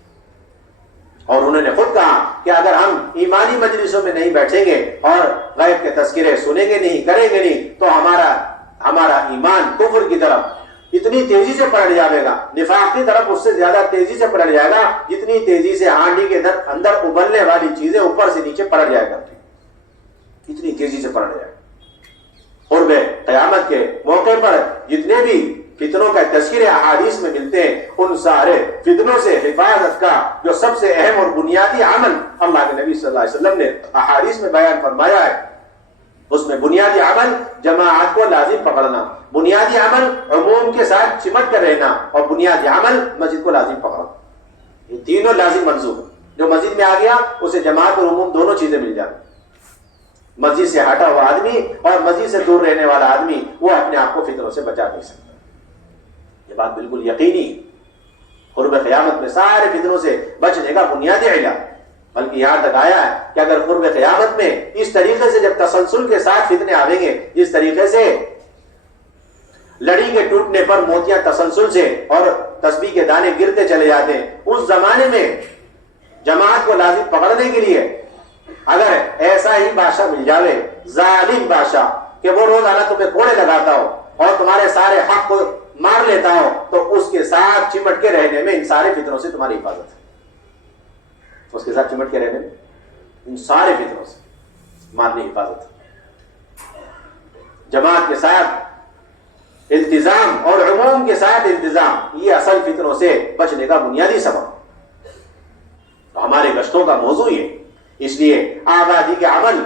اور انہوں نے خود کہا کہ اگر ہم ایمانی مجلسوں میں نہیں بیٹھیں گے اور غیب کے تذکرے سنیں گے نہیں، کریں گے نہیں، تو ہمارا ایمان کفر کی طرف اتنی تیزی سے پلٹ جائے گا، نفاق کی طرف اس سے زیادہ تیزی سے پلٹ جائے گا جتنی تیزی سے ہانڈی کے اندر ابلنے والی چیزیں اوپر سے نیچے پلٹ جائے گا، اتنی تیزی سے پلٹ جائے گا۔ قرب قیامت کے موقع پر جتنے بھی فتنوں کا تذکرے احادیث میں ملتے ہیں، ان سارے فتنوں سے حفاظت کا جو سب سے اہم اور بنیادی عمل اللہ کے نبی صلی اللہ علیہ وسلم نے احادیث میں بیان فرمایا ہے، اس میں بنیادی عمل جماعت کو لازم پکڑنا، بنیادی عمل عموم کے ساتھ چمٹ کر رہنا، اور بنیادی عمل مسجد کو لازم پکڑنا۔ یہ تینوں لازم منظور ہے۔ جو مسجد میں آ گیا اسے جماعت اور عموم دونوں چیزیں مل جاتی۔ مسجد سے ہٹا ہوا آدمی اور مسجد سے دور رہنے والا آدمی وہ اپنے آپ کو فتنوں سے بچا نہیں سکتا۔ یہ بات بالکل یقینی ہے۔ قرب قیامت میں سارے فتنوں سے بچنے کا بنیادی علاج، بلکہ یہاں تک آیا ہے کہ اگر قرب قیامت میں اس طریقے سے جب تسلسل کے ساتھ فتنے آئیں گے، جس طریقے سے لڑی کے ٹوٹنے پر موتیاں تسلسل سے اور تسبیح کے دانے گرتے چلے جاتے ہیں، اس زمانے میں جماعت کو لازم پکڑنے کے لیے اگر ایسا ہی بادشاہ مل جاوے، ظالم بادشاہ، کہ وہ روزانہ تمہیں کوڑے لگاتا ہو اور تمہارے سارے حق کو مار لیتا ہو، تو اس کے ساتھ چمٹ کے رہنے میں ان سارے فتنوں سے تمہاری حفاظت ہے۔ اس کے ساتھ چمٹ کے رہنے میں ان سارے فتنوں سے مارنے حفاظت ہے۔ جماعت کے ساتھ التزام اور عموم کے ساتھ التزام، یہ اصل فتنوں سے بچنے کا بنیادی سبب۔ تو ہمارے گشتوں کا موضوع یہ، اس لیے آبادی کا عمل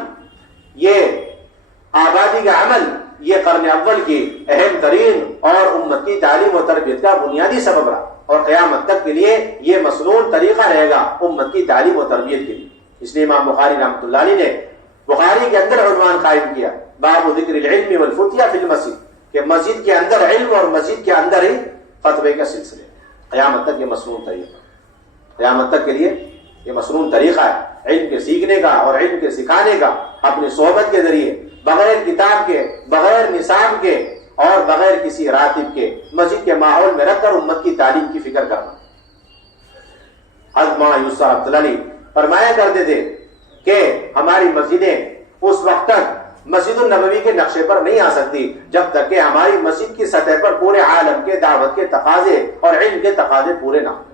یہ قرن اول کی اہم ترین اور امت کی تعلیم و تربیت کا بنیادی سبب رہا، اور قیامت تک کے لیے یہ مسنون طریقہ رہے گا امت کی تعلیم و تربیت کے لیے۔ اس لیے امام بخاری رحمۃ اللہ علیہ نے بخاری کے اندر عنوان قائم کیا، باب ذکر العلم والفتیہ فی المسجد، کہ مسجد کے اندر علم اور مسجد کے اندر ہی فتوے کا سلسلے۔ قیامت تک یہ مسنون طریقہ، قیامت تک کے لیے یہ مسنون طریقہ ہے علم کے سیکھنے کا اور علم کے سکھانے کا، اپنی صحبت کے ذریعے، بغیر کتاب کے، بغیر نصاب کے اور بغیر کسی راتب کے مسجد کے ماحول میں رکھ کر امت کی تعلیم کی فکر کرنا۔ حضرت مولانا یوسف رحمۃ اللہ علیہ فرمایا کرتے تھے کہ ہماری مسجدیں اس وقت تک مسجد النبوی کے نقشے پر نہیں آ سکتی جب تک کہ ہماری مسجد کی سطح پر پورے عالم کے دعوت کے تقاضے اور علم کے تقاضے پورے نہ ہوں۔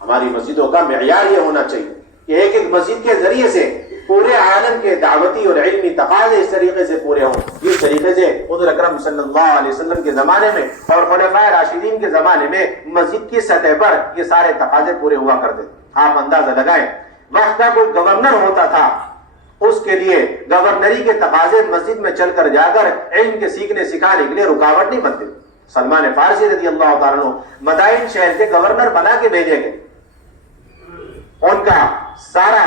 ہماری مسجدوں کا معیار یہ ہونا چاہیے کہ ایک ایک مسجد کے ذریعے سے پورے عالم کے دعوتی اور علمی تقاضے اس طریقے سے پورے ہوں. اس طریقے سے حضور اکرم صلی اللہ علیہ وسلم کے زمانے میں اور خلفائے راشدین کے زمانے میں مسجد کی سطح پر یہ سارے تقاضے پورے ہوا کرتے. آپ اندازہ لگائیں وقت کا کوئی گورنر ہوتا تھا, اس کے لیے گورنری کے تقاضے مسجد میں چل کر جا کر علم کے سیکھنے سکھانے کے لیے رکاوٹ نہیں بنتے. سلمان فارسی رضی اللہ تعالیٰ عنہ مدائن شہر کے گورنر بنا کے بھیجے گئے. ان کا سارا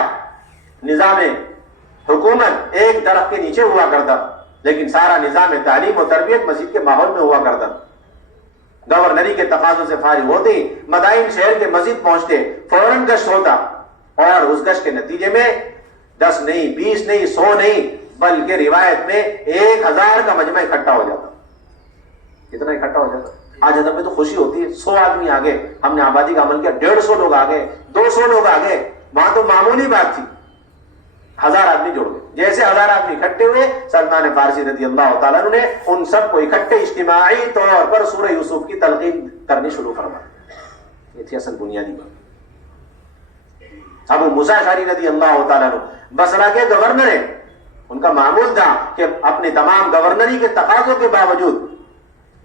نظام حکومت ایک درخت کے نیچے ہوا کرتا, لیکن سارا نظام تعلیم و تربیت مسجد کے ماحول میں ہوا کرتا. گورنری کے تقاضوں سے فارغ ہوتے ہی مدائن شہر کے مسجد پہنچتے, فوراً گشت ہوتا, اور اس گشت کے نتیجے میں 10 نہیں 20 نہیں 100 نہیں بلکہ روایت میں 1000 کا مجمع اکٹھا ہو جاتا. کتنا اکٹھا ہو جاتا؟ آج حضرت میں تو خوشی ہوتی ہے 100 آدمی آگے, ہم نے آبادی کا عمل کیا 150 لوگ آگے 200 لوگ آگے. وہاں تو معمولی بات تھی, 1000 آدمی جڑ گئے. جیسے 1000 آدمی اکٹھے ہوئے, سلمان فارسی رضی اللہ تعالیٰ عنہ نے ان سب کو اکٹھے اجتماعی طور پر سورہ یوسف کی تلقین کرنی شروع فرمائی. یہ تھی اصل بنیادی بات. ابو موسیٰ اشعری رضی اللہ تعالیٰ عنہ بصرہ کے گورنر ہیں. ان کا معمول تھا کہ اپنے تمام گورنری کے تقاضوں کے باوجود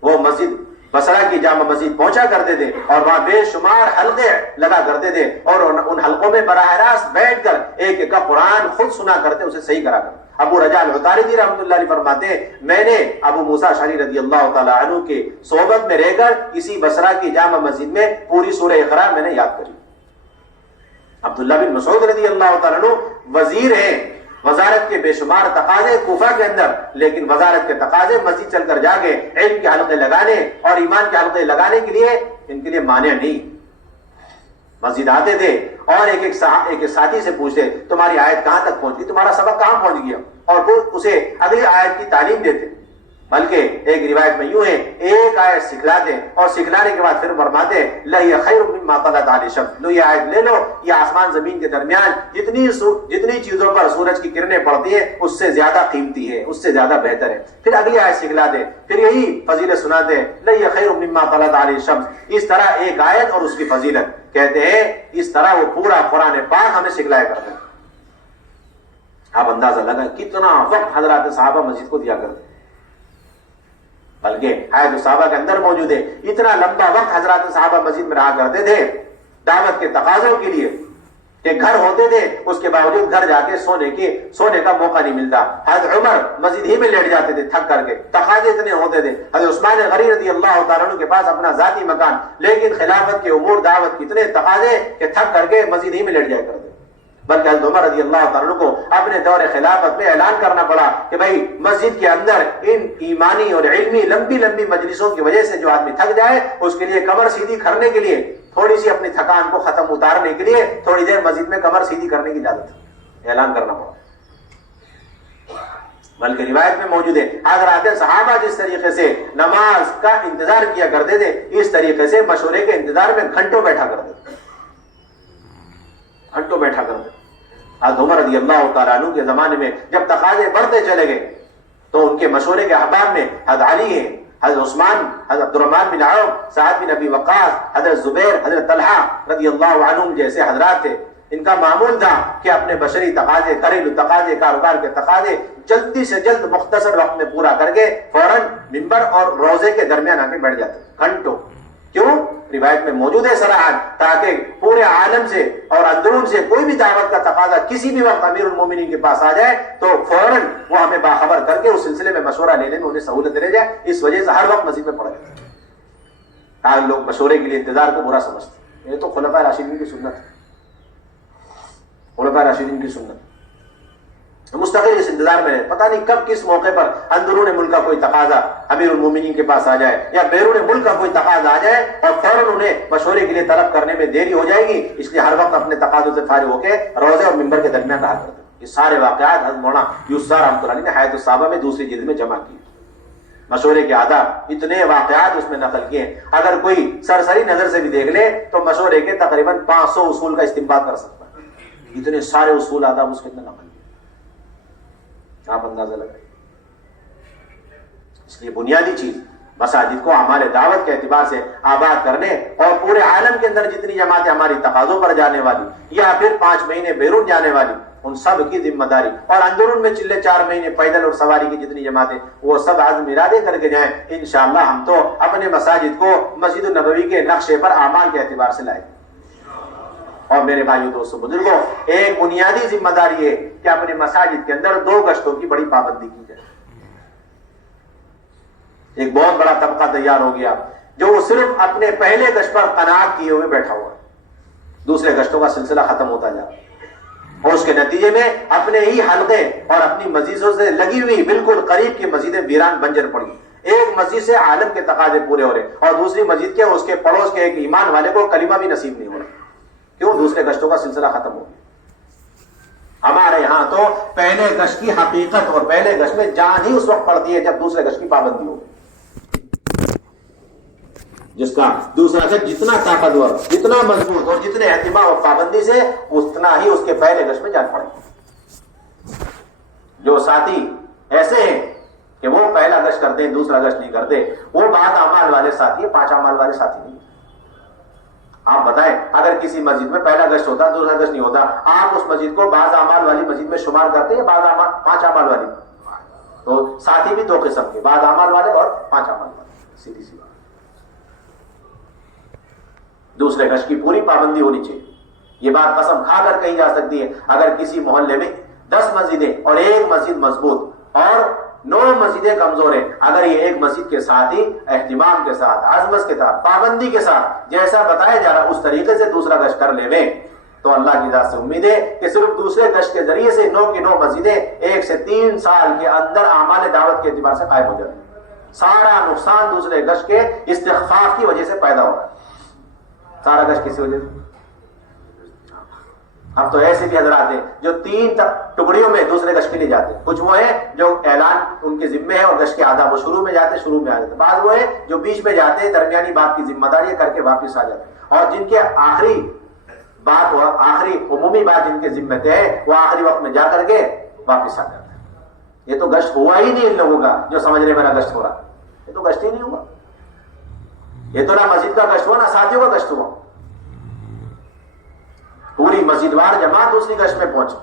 وہ مسجد بصرہ کی جامع مسجد پہنچا کرتے تھے, اور وہاں بے شمار حلقے لگا کرتے تھے, اور ان حلقوں میں براہ راست بیٹھ کر ایک ایک کا قرآن خود سنا کرتے, اسے صحیح کرا کرتے. ابو رجاء العطاردی رحمۃ اللہ علیہ فرماتے ہیں میں نے ابو موسیٰ اشعری رضی اللہ تعالیٰ عنہ کے صحبت میں رہ کر اسی بصرہ کی جامع مسجد میں پوری سورہ اقرا میں نے یاد کری. عبداللہ بن مسعود رضی اللہ تعالیٰ عنہ وزیر ہیں, وزارت کے بے شمار تقاضے کوفہ کے اندر, لیکن وزارت کے تقاضے مسجد چل کر جا کے علم کے حلقے لگانے اور ایمان کے حلقے لگانے کے لیے ان کے لیے مانع نہیں. مسجد آتے تھے اور ایک ایک ساتھی سے پوچھتے تمہاری آیت کہاں تک پہنچ گئی, تمہارا سبق کہاں پہنچ گیا, اور وہ اسے اگلی آیت کی تعلیم دیتے. بلکہ ایک روایت میں یوں ہے, ایک آیت سکھلاتے اور سکھلانے کے بعد پھر فرماتے لَهِيَ خَيْرٌ مِّمَّا طَلَعَتْ عَلَيْهِ الشَّمْسُ, لو یہ آیت لے لو, یہ آسمان زمین کے درمیان جتنی چیزوں پر سورج کی کرنیں پڑتی ہیں اس سے زیادہ قیمتی ہے, اس سے زیادہ بہتر ہے. پھر اگلی آیت سکھلاتے, پھر یہی فضیلت سناتے لَهِيَ خَيْرٌ مِّمَّا طَلَعَتْ عَلَيْهِ الشَّمْسُ. اس طرح ایک آیت اور اس کی فضیلت کہتے ہیں, اس طرح وہ پورا قرآن پاک ہمیں سکھلایا کرتے ہیں. آپ اندازہ لگائیں کتنا وقت حضرات صحابہ مسجد کو دیا کرتے, بلکہ حیات الصحابہ کے اندر موجود ہے. اتنا لمبا وقت حضرات صحابہ مسجد میں رہا کرتے تھے دعوت کے تقاضوں کے لیے کہ گھر ہوتے تھے, اس کے باوجود گھر جا کے سونے کا موقع نہیں ملتا. حضرت عمر مسجد ہی میں لیٹ جاتے تھے تھک کر کے, تقاضے اتنے ہوتے تھے. حضرت عثمان غنی رضی اللہ تعالیٰ عنہ کے پاس اپنا ذاتی مکان, لیکن خلافت کے امور دعوت کے اتنے تقاضے کہ تھک کر کے مسجد ہی میں لیٹ جایا کرتے. بلکہ حضرت عمر رضی اللہ تعالیٰ عنہ کو اپنے دور خلافت میں اعلان کرنا پڑا کہ بھائی مسجد کے اندر ان ایمانی اور علمی لمبی مجلسوں کی وجہ سے جو آدمی تھک جائے اس کے لیے کمر سیدھی کرنے کے لیے, تھوڑی سی اپنی تھکان کو ختم اتارنے کے لیے تھوڑی دیر مسجد میں کمر سیدھی کرنے کی اجازت ہے, اعلان کرنا پڑا. بلکہ روایت میں موجود ہے حضرات صحابہ جس طریقے سے نماز کا انتظار کیا کرتے تھے, اس طریقے سے مشورے کے انتظار میں گھنٹوں بیٹھا کرتے تھے. حضرت عمر رضی اللہ تعالیٰ عنہ کے زمانے میں جب تقاضے بڑھتے چلے گئے تو ان کے مشورے کے احباب میں حضرت علی ہیں, حضرت عثمان, حضرت عبد الرحمن بن عوف, سعد بن ابی وقاص, حضرت زبیر, حضرت طلحہ رضی اللہ عنہم جیسے حضرات تھے. ان کا معمول تھا کہ اپنے بشری تقاضے, گھریلو تقاضے, کاروبار کے تقاضے جلدی سے جلد مختصر وقت میں پورا کر کے فوراً منبر اور روزے کے درمیان آ کے بیٹھ جاتے گھنٹوں. کیوں؟ روایت میں موجود ہے صراحت, تاکہ پورے عالم سے اور اندرون سے کوئی بھی دعوت کا تقاضا کسی بھی وقت امیر المومنین کے پاس آ جائے تو فوراً وہ ہمیں باخبر کر کے اس سلسلے میں مشورہ لینے میں انہیں سہولت رہ جائے. اس وجہ سے ہر وقت مسجد میں پڑھا جاتا ہے. آج لوگ مشورے کے لیے انتظار کو برا سمجھتے ہیں. یہ تو خلفائے راشدین کی سنت ہے, خلفائے راشدین کی سنت. مستقل اس انتظار میں رہے, پتہ نہیں کب کس موقع پر اندرون ملک کا کوئی تقاضا امیر المومنین کے پاس آ جائے یا بیرون ملک کا کوئی تقاضا آ جائے اور فوراً انہیں مشورے کے لیے طلب کرنے میں دیری ہو جائے گی. اس لیے ہر وقت اپنے تقاضوں سے فارغ ہو کے روزے اور منبر کے درمیان رہا کرتے. یہ سارے واقعات حضرت مولانا یوسف رحمۃ اللہ علیہ نے حیات الصحابہ میں دوسری جلد میں جمع کیے. مشورے کے آداب اتنے واقعات اس میں نقل کیے ہیں, اگر کوئی سرسری نظر سے بھی دیکھ لے تو مشورے کے تقریباً 500 اصول کا استنباط کر سکتا ہے. اتنے سارے اصول آداب اس کے اندر نقل کیے, آپ اندازہ لگائیں. اس لیے بنیادی چیز مساجد کو اعمال دعوت کے اعتبار سے آباد کرنے اور پورے عالم کے اندر جتنی جماعتیں ہماری تقاضوں پر جانے والی یا پھر 5 مہینے بیرون جانے والی ان سب کی ذمہ داری، اور اندرون میں چلے 4 مہینے پیدل اور سواری کی جتنی جماعتیں وہ سب عزم ارادے کر کے جائیں، انشاءاللہ ہم تو اپنے مساجد کو مسجد النبوی کے نقشے پر اعمال کے اعتبار سے لائیں گے۔ اور میرے بھائیو دوستو بزرگوں، ایک بنیادی ذمہ داری ہے کہ اپنے مساجد کے اندر 2 گشتوں کی بڑی پابندی کی جائے۔ ایک بہت بڑا طبقہ تیار ہو گیا جو وہ صرف اپنے پہلے گشت پر قناعت کیے ہوئے بیٹھا ہوا ہے، دوسرے گشتوں کا سلسلہ ختم ہوتا جا رہا ہے، اور اس کے نتیجے میں اپنے ہی حلقے اور اپنی مسجدوں سے لگی ہوئی بالکل قریب کی مسجدیں ویران بنجر پڑی۔ ایک مسجد سے عالم کے تقاضے پورے ہو رہے اور دوسری مسجد کے اس کے پڑوس کے ایک ایمان والے کو کلمہ بھی نصیب نہیں ہو رہا، کیوں؟ دوسرے گشتوں کا سلسلہ ختم ہو گیا۔ ہمارے یہاں تو پہلے گشت کی حقیقت اور پہلے گشت میں جان ہی اس وقت پڑتی ہے جب دوسرے گشت کی پابندی ہو، جس کا دوسرا گشت جتنا طاقتور، جتنا مضبوط اور جتنے اہتمام اور پابندی سے، اتنا ہی اس کے پہلے گشت میں جان پڑے گی۔ جو ساتھی ایسے ہیں کہ وہ پہلا گشت کرتے ہیں دوسرا گشت نہیں کرتے، وہ بعض اعمال والے ساتھی ہیں، 5 اعمال والے ساتھی نہیں۔ آپ بتائیں اگر کسی مسجد میں پہلا گشت ہوتا دوسرا گشت نہیں ہوتا، آپ اس مسجد کو بعض اعمال والی مسجد میں شمار کرتے ہیں، بعض 5 اعمال والی؟ تو ساتھی بھی 2 قسم کے، بعض اعمال والے اور 5 اعمال والے، سیدھی سی بات۔ دوسرے گشت کی پوری پابندی ہونی چاہیے۔ یہ بات قسم کھا کر کہی جا سکتی ہے، اگر کسی محلے میں 10 مسجدیں اور ایک مسجد مضبوط اور 9 مسجدیں کمزور ہیں، اگر یہ ایک مسجد کے ساتھ ہی اہتمام کے ساتھ، عظمت کے ساتھ، پابندی کے ساتھ جیسا بتایا جا رہا اس طریقے سے دوسرا گشت کر لے میں، تو اللہ کی ذات سے امید ہے کہ صرف دوسرے گشت کے ذریعے سے 9 کی 9 مسجدیں 1 سے 3 سال کے اندر اعمال دعوت کے اعتبار سے قائم ہو جاتی ہیں۔ سارا نقصان دوسرے گشت کے استخفاف کی وجہ سے پیدا ہو رہا ہے، سارا گشت کسی وجہ سے۔ اب تو ایسے بھی حضرات ہیں جو 3 ٹکڑیوں میں دوسرے گشت کے لیے جاتے ہیں، کچھ وہ ہیں جو اعلان ان کے ذمے ہے اور گشت کے آداب وہ شروع میں جاتے ہیں، شروع میں آ جاتے ہیں، بعض وہ ہیں جو بیچ میں جاتے ہیں، درمیانی بات کی ذمہ داری کر کے واپس آ جاتے ہیں، اور جن کے آخری بات و آخری عمومی بات جن کے ذمے ہے وہ آخری وقت میں جا کر کے واپس آ جاتے ہیں۔ یہ تو گشت ہوا ہی نہیں ان لوگوں کا جو سمجھ رہے میرا گشت ہو رہا، یہ تو گشت ہی نہیں ہوا، یہ تو نہ مسجد کا گشت ہوا نہ ساتھیوں کا گشت ہوا۔ پوری مسجد وار جماعت دوسری گشت میں پہنچے،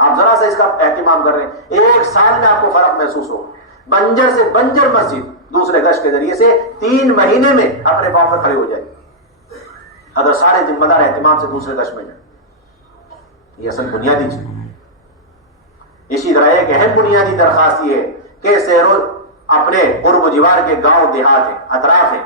آپ ذرا سا اس کا اہتمام کر رہے ہیں، 1 سال میں آپ کو فرق محسوس ہو، بنجر سے بنجر مسجد دوسرے گشت کے ذریعے سے 3 مہینے میں اپنے پاؤں پر کھڑے ہو جائے اگر سارے ذمہ دار اہتمام سے دوسرے گشت میں جائیں۔ یہ اصل بنیادی چیز۔ اسی طرح ایک اہم بنیادی درخواست یہ ہے کہ سیرو اپنے قرب و جوار کے گاؤں دیہات ہیں، اطراف ہیں،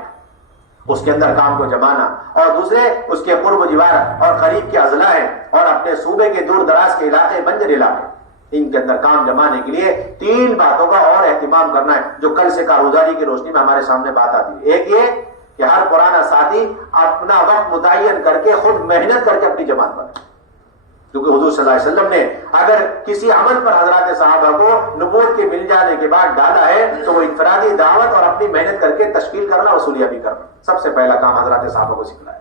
اس کے اندر کام کو جمانا، اور دوسرے اس کے قرب و جوار اور قریب کے اضلاع ہیں اور اپنے صوبے کے دور دراز کے علاقے، بنجر علاقے، ان کے اندر کام جمانے کے لیے 3 باتوں کا اور اہتمام کرنا ہے جو کل سے کارگزاری کی روشنی میں ہمارے سامنے بات آتی ہے۔ ایک یہ کہ ہر پرانا ساتھی اپنا وقت متعین کر کے خود محنت کر کے اپنی جماعت بنائے، کیونکہ حضور صلی اللہ علیہ وسلم نے اگر کسی عمل پر حضرات صحابہ کو نبوت کے مل جانے کے بعد ڈالا ہے تو وہ انفرادی دعوت اور اپنی محنت کر کے تشکیل کرنا، وصولیابی کرنا، سب سے پہلا کام حضرات صحابہ کو سکھلایا۔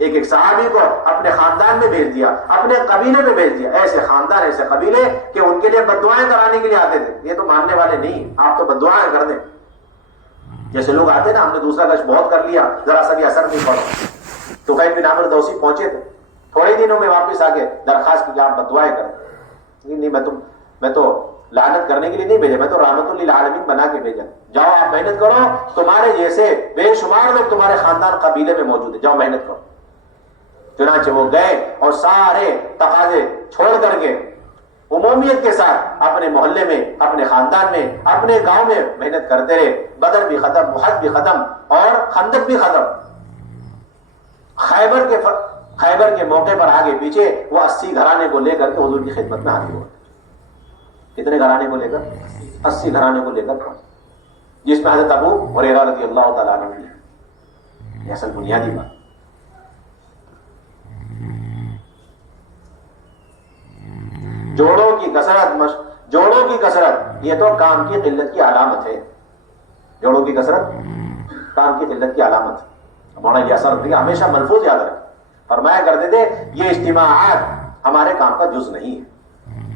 ایک صحابی کو اپنے خاندان میں بھیج دیا، اپنے قبیلے میں بھیج دیا، ایسے خاندان ایسے قبیلے کہ ان کے لیے بددعائیں کرانے کے لیے آتے تھے، یہ تو ماننے والے نہیں، آپ تو بددعائیں کر دیں۔ جیسے لوگ آتے نا، ہم نے دوسرا گشت بہت کر لیا، ذرا سا بھی اثر نہیں پڑا، تو کہیں بن عامر دوسی پہنچے تھے، تھوڑے دنوں میں واپس آ کے درخواست کی کہ آپ بددعائیں کریں۔ نہیں، میں تو لعنت کرنے کے لیے نہیں بھیجا، میں تو رحمت للعالمین بنا کے بھیجا، جاؤ آپ محنت کرو، تمہارے جیسے بے شمار لوگ تمہارے خاندان قبیلے میں موجود ہیں، جاؤ محنت کرو۔ چنانچہ وہ گئے اور سارے تقاضے چھوڑ کر کے عمومیت کے ساتھ اپنے محلے میں، اپنے خاندان میں، اپنے گاؤں میں محنت کرتے رہے۔ بدر بھی ختم، احد بھی ختم اور خندق بھی ختم۔ خیبر کے موقع پر آگے پیچھے وہ 80 گھرانے کو لے کر کے حضور کی خدمت میں حاضر ہوئے۔ کتنے گھرانے کو لے کر؟ 80 گھرانے کو لے کر، جس میں حضرت ابو ہریرہ رضی اللہ تعالیٰ عنہ بھی۔ یہ اصل بنیادی بات۔ جوڑوں کی کثرت یہ تو کام کی قلت کی علامت ہے۔ جوڑوں کی کثرت کام کی قلت کی علامت ہے۔ مولانا یہ اثر ہمیشہ ملفوظ یاد رکھیں، فرمایا کرتے تھے یہ اجتماعات ہمارے کام کا جز نہیں ہے،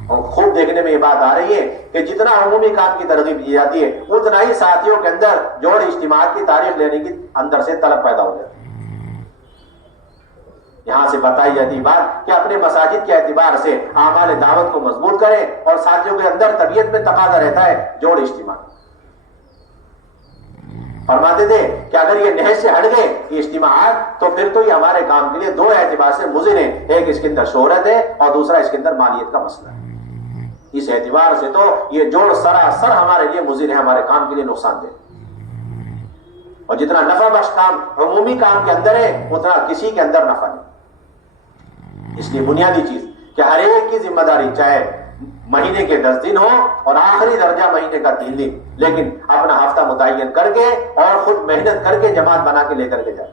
اور خوب دیکھنے میں یہ بات آ رہی ہے کہ جتنا عمومی کام کی ترغیب دی جاتی ہے اتنا ہی ساتھیوں کے اندر جوڑ اجتماعات کی تاریخ لینے کی اندر سے طلب پیدا ہو جاتی ہے۔ یہاں سے بتائی جاتی بات کہ اپنے مساجد کے اعتبار سے اعمال دعوت کو مضبوط کریں اور ساتھیوں کے اندر طبیعت میں تقاضا رہتا ہے جوڑ اجتماع۔ فرماتے تھے کہ اگر یہ نہج سے ہٹ گئے یہ اجتماعات تو پھر تو یہ ہمارے کام کے لیے دو اعتبار سے مضر ہیں، ایک اس کے اندر شہرت ہے اور دوسرا اس کے اندر مالیت کا مسئلہ ہے۔ اس اعتبار سے تو یہ جوڑ سراسر ہمارے لیے مضر ہے، ہمارے کام کے لیے نقصان دہ، اور جتنا نفع بخش کام عمومی کام کے اندر ہے اتنا کسی کے اندر نفع نہیں۔ اس لیے بنیادی چیز کہ ہر ایک کی ذمہ داری چاہے مہینے کے 10 دن ہو اور آخری درجہ مہینے کا 3 دن، لیکن اپنا ہفتہ متعین کر کے اور خود محنت کر کے جماعت بنا کے لے کر کے جائے۔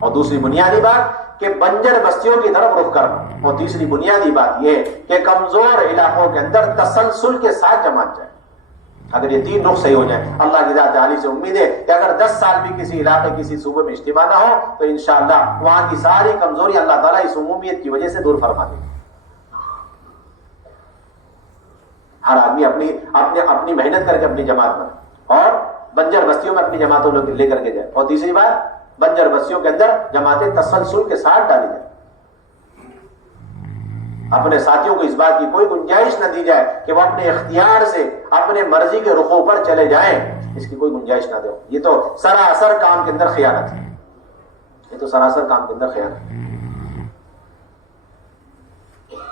اور دوسری بنیادی بات کہ بنجر بستیوں کی طرف رخ کرنا، اور تیسری بنیادی بات یہ کہ کمزور علاقوں کے اندر تسلسل کے ساتھ جماعت جائے۔ اگر یہ 3 رخ صحیح ہو جائیں، اللہ کی ذات عالی سے امید ہے کہ اگر 10 سال بھی کسی علاقے کسی صوبے میں اجتماع نہ ہو تو انشاءاللہ وہاں کی ساری کمزوری اللہ تعالیٰ اس عمومیت کی وجہ سے دور فرما دے گا۔ ہر آدمی اپنی محنت کر کے اپنی جماعت بنائے اور بنجر بستیوں میں اپنی جماعتوں لے کر کے جائے۔ اور تیسری بات، بنجر بستیوں کے اندر جماعتیں تسلسل کے ساتھ ڈالی جائیں۔ اپنے ساتھیوں کو اس بات کی کوئی گنجائش نہ دی جائے کہ وہ اپنے اختیار سے اپنے مرضی کے رخوں پر چلے جائیں، اس کی کوئی گنجائش نہ دو۔ یہ تو سراسر کام کے اندر خیانت ہے، یہ تو سراسر کام کے اندر خیانت ہے۔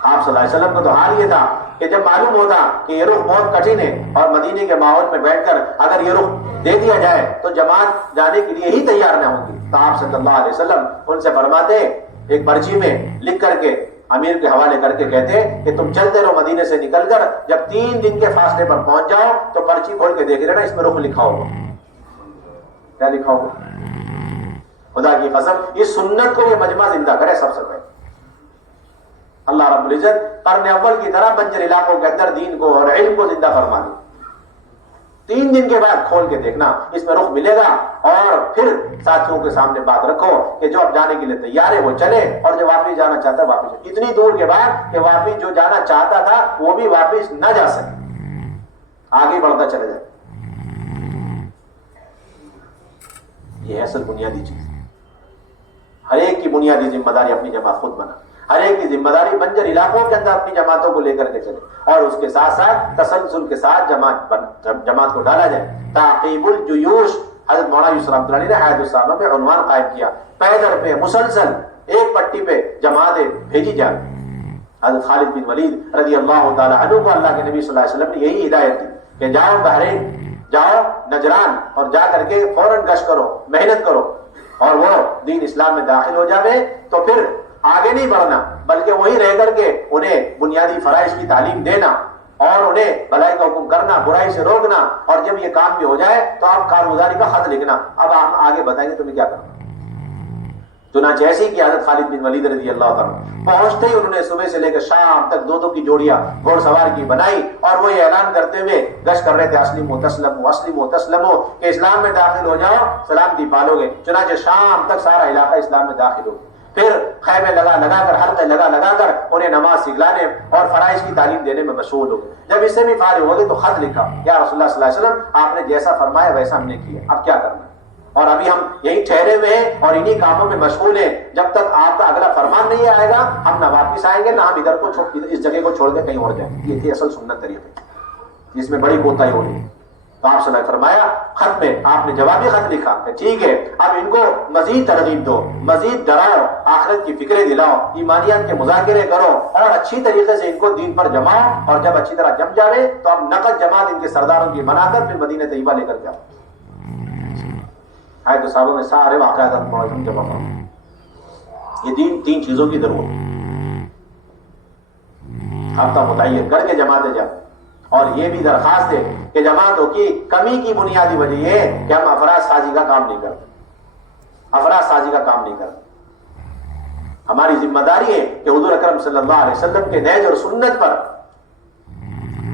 آپ صلی اللہ علیہ وسلم کو تو حال یہ تھا کہ جب معلوم ہوتا کہ یہ رخ بہت کٹھن ہے اور مدینے کے ماحول میں بیٹھ کر اگر یہ رخ دے دیا جائے تو جماعت جانے کے لیے ہی تیار نہ ہوگی، تو آپ صلی اللہ علیہ وسلم ان سے فرماتے، ایک پرچی میں لکھ کر کے امیر کے حوالے کر کے کہتے کہ تم چلتے رہو مدینے سے نکل کر، جب 3 دن کے فاصلے پر پہنچ جاؤ تو پرچی کھول کے دیکھ لینا اس میں رخ لکھا ہوگا۔ کیا لکھا ہوگا؟ خدا کی قسم اس سنت کو یہ مجمع زندہ کرے سب سے پہلے۔ اللہ رب العزت قرن اول کی طرح بنجر علاقوں کے اندر دین کو اور علم کو زندہ فرما دے۔ 3 دن کے بعد کھول کے دیکھنا اس میں رخ ملے گا، اور پھر ساتھیوں کے سامنے بات رکھو کہ جو اب جانے کے لیے تیار ہے وہ چلے، اور جو واپس جانا چاہتا ہے واپس جائے۔ اتنی دور کے بعد کہ واپس جو جانا چاہتا تھا وہ بھی واپس نہ جا سکے، آگے بڑھتا چلے جائے۔ یہ اصل بنیادی چیز ہے۔ ہر ایک کی بنیادی ذمہ داری اپنی جماعت خود بنا، ہر ایک کی ذمہ داری بنجر علاقوں کے اندر اپنی جماعتوں کو لے کر کے چلے، اور اس کے ساتھ ساتھ تسلسل کے ساتھ جماعت کو ڈالا جائے۔ تعقیب الجیوش، حضرت مولانا یوسف رحمۃ اللہ علیہ نے حیات الصحابہ میں عنوان قائم کیا، پیدر پہ مسلسل ایک پٹی پہ جماعتیں بھیجی جائیں۔ حضرت خالد بن ولید رضی اللہ تعالی عنہ کو اللہ کے نبی صلی اللہ علیہ وسلم نے یہی ہدایت دی کہ جاؤ بحرین، جاؤ نجران، اور جا کر کے فوراً گشت کرو، محنت کرو، اور وہ دین اسلام میں داخل ہو جائے تو پھر آگے نہیں بڑھنا بلکہ وہی رہ کر کے انہیں بنیادی فرائض کی تعلیم دینا اور انہیں بھلائی کا حکم کرنا، برائی سے روکنا، اور جب یہ کام بھی ہو جائے تو آپ کارگزاری کا خط لکھنا، اب ہم آگے بتائیں گے تمہیں کیا کرنا۔ چنانچہ ایسی کی حضرت خالد بن ولید رضی اللہ تعالیٰ پہنچتے ہی انہوں نے صبح سے لے کر شام تک 2 کی جوڑیاں گھوڑ سوار کی بنائی، اور وہ یہ اعلان کرتے ہوئے گشت کر رہے تھے، اسلموا تسلموا اسلموا تسلموا، کہ اسلام میں داخل ہو جاؤ سلامتی پالو گے۔ چنانچہ شام تک سارا علاقہ اسلام میں داخل ہو گیا۔ پھر خیمے لگا کر، حلقے لگا کر انہیں نماز سکھلانے اور فرائض کی تعلیم دینے میں مشغول ہو گئے۔ جب اس سے بھی فارغ ہو گئے تو خط لکھا، یا رسول اللہ صلی اللہ علیہ وسلم آپ نے جیسا فرمایا ویسا ہم نے کیا، اب کیا کرنا ہے؟ اور ابھی ہم یہی ٹھہرے ہوئے ہیں اور انہی کاموں میں مشغول ہیں، جب تک آپ کا اگلا فرمان نہیں آئے گا ہم نہ واپس آئیں گے، نہ ہم اس جگہ کو چھوڑ کے کہیں اور جائیں۔ یہ تھی اصل سنت طریقے، جس میں بڑی کوتاہی ہو رہی ہے۔ تو آپ صلی اللہ علیہ وسلم فرمایا، خط میں آپ نے جوابی خط لکھا کہ ٹھیک ہے اب ان کو مزید ترغیب دو، مزید ڈراؤ، آخرت کی فکریں دلاؤ، ایمانیات کے مذاکرے کرو، اور اچھی طریقے سے ان کو دین پر جماؤ، اور جب اچھی طرح جم جاوے تو اب نقد جماعت ان کے سرداروں کی بنا کر پھر مدینہ طیبہ لے کر جاؤ۔ آئے تو صحابوں میں سارے واقعات موجود جمع کرو۔ یہ 3 چیزوں کی ضرورت، ہفتہ متعین کر کے جماعتیں جاؤ، اور یہ بھی درخواست ہے کہ جماعتوں کی کمی کی بنیادی وجہ یہ ہے کہ ہم افراد سازی کا کام نہیں کرتے۔ ہماری ذمہ داری ہے کہ حضور اکرم صلی اللہ علیہ وسلم کے نہج اور سنت پر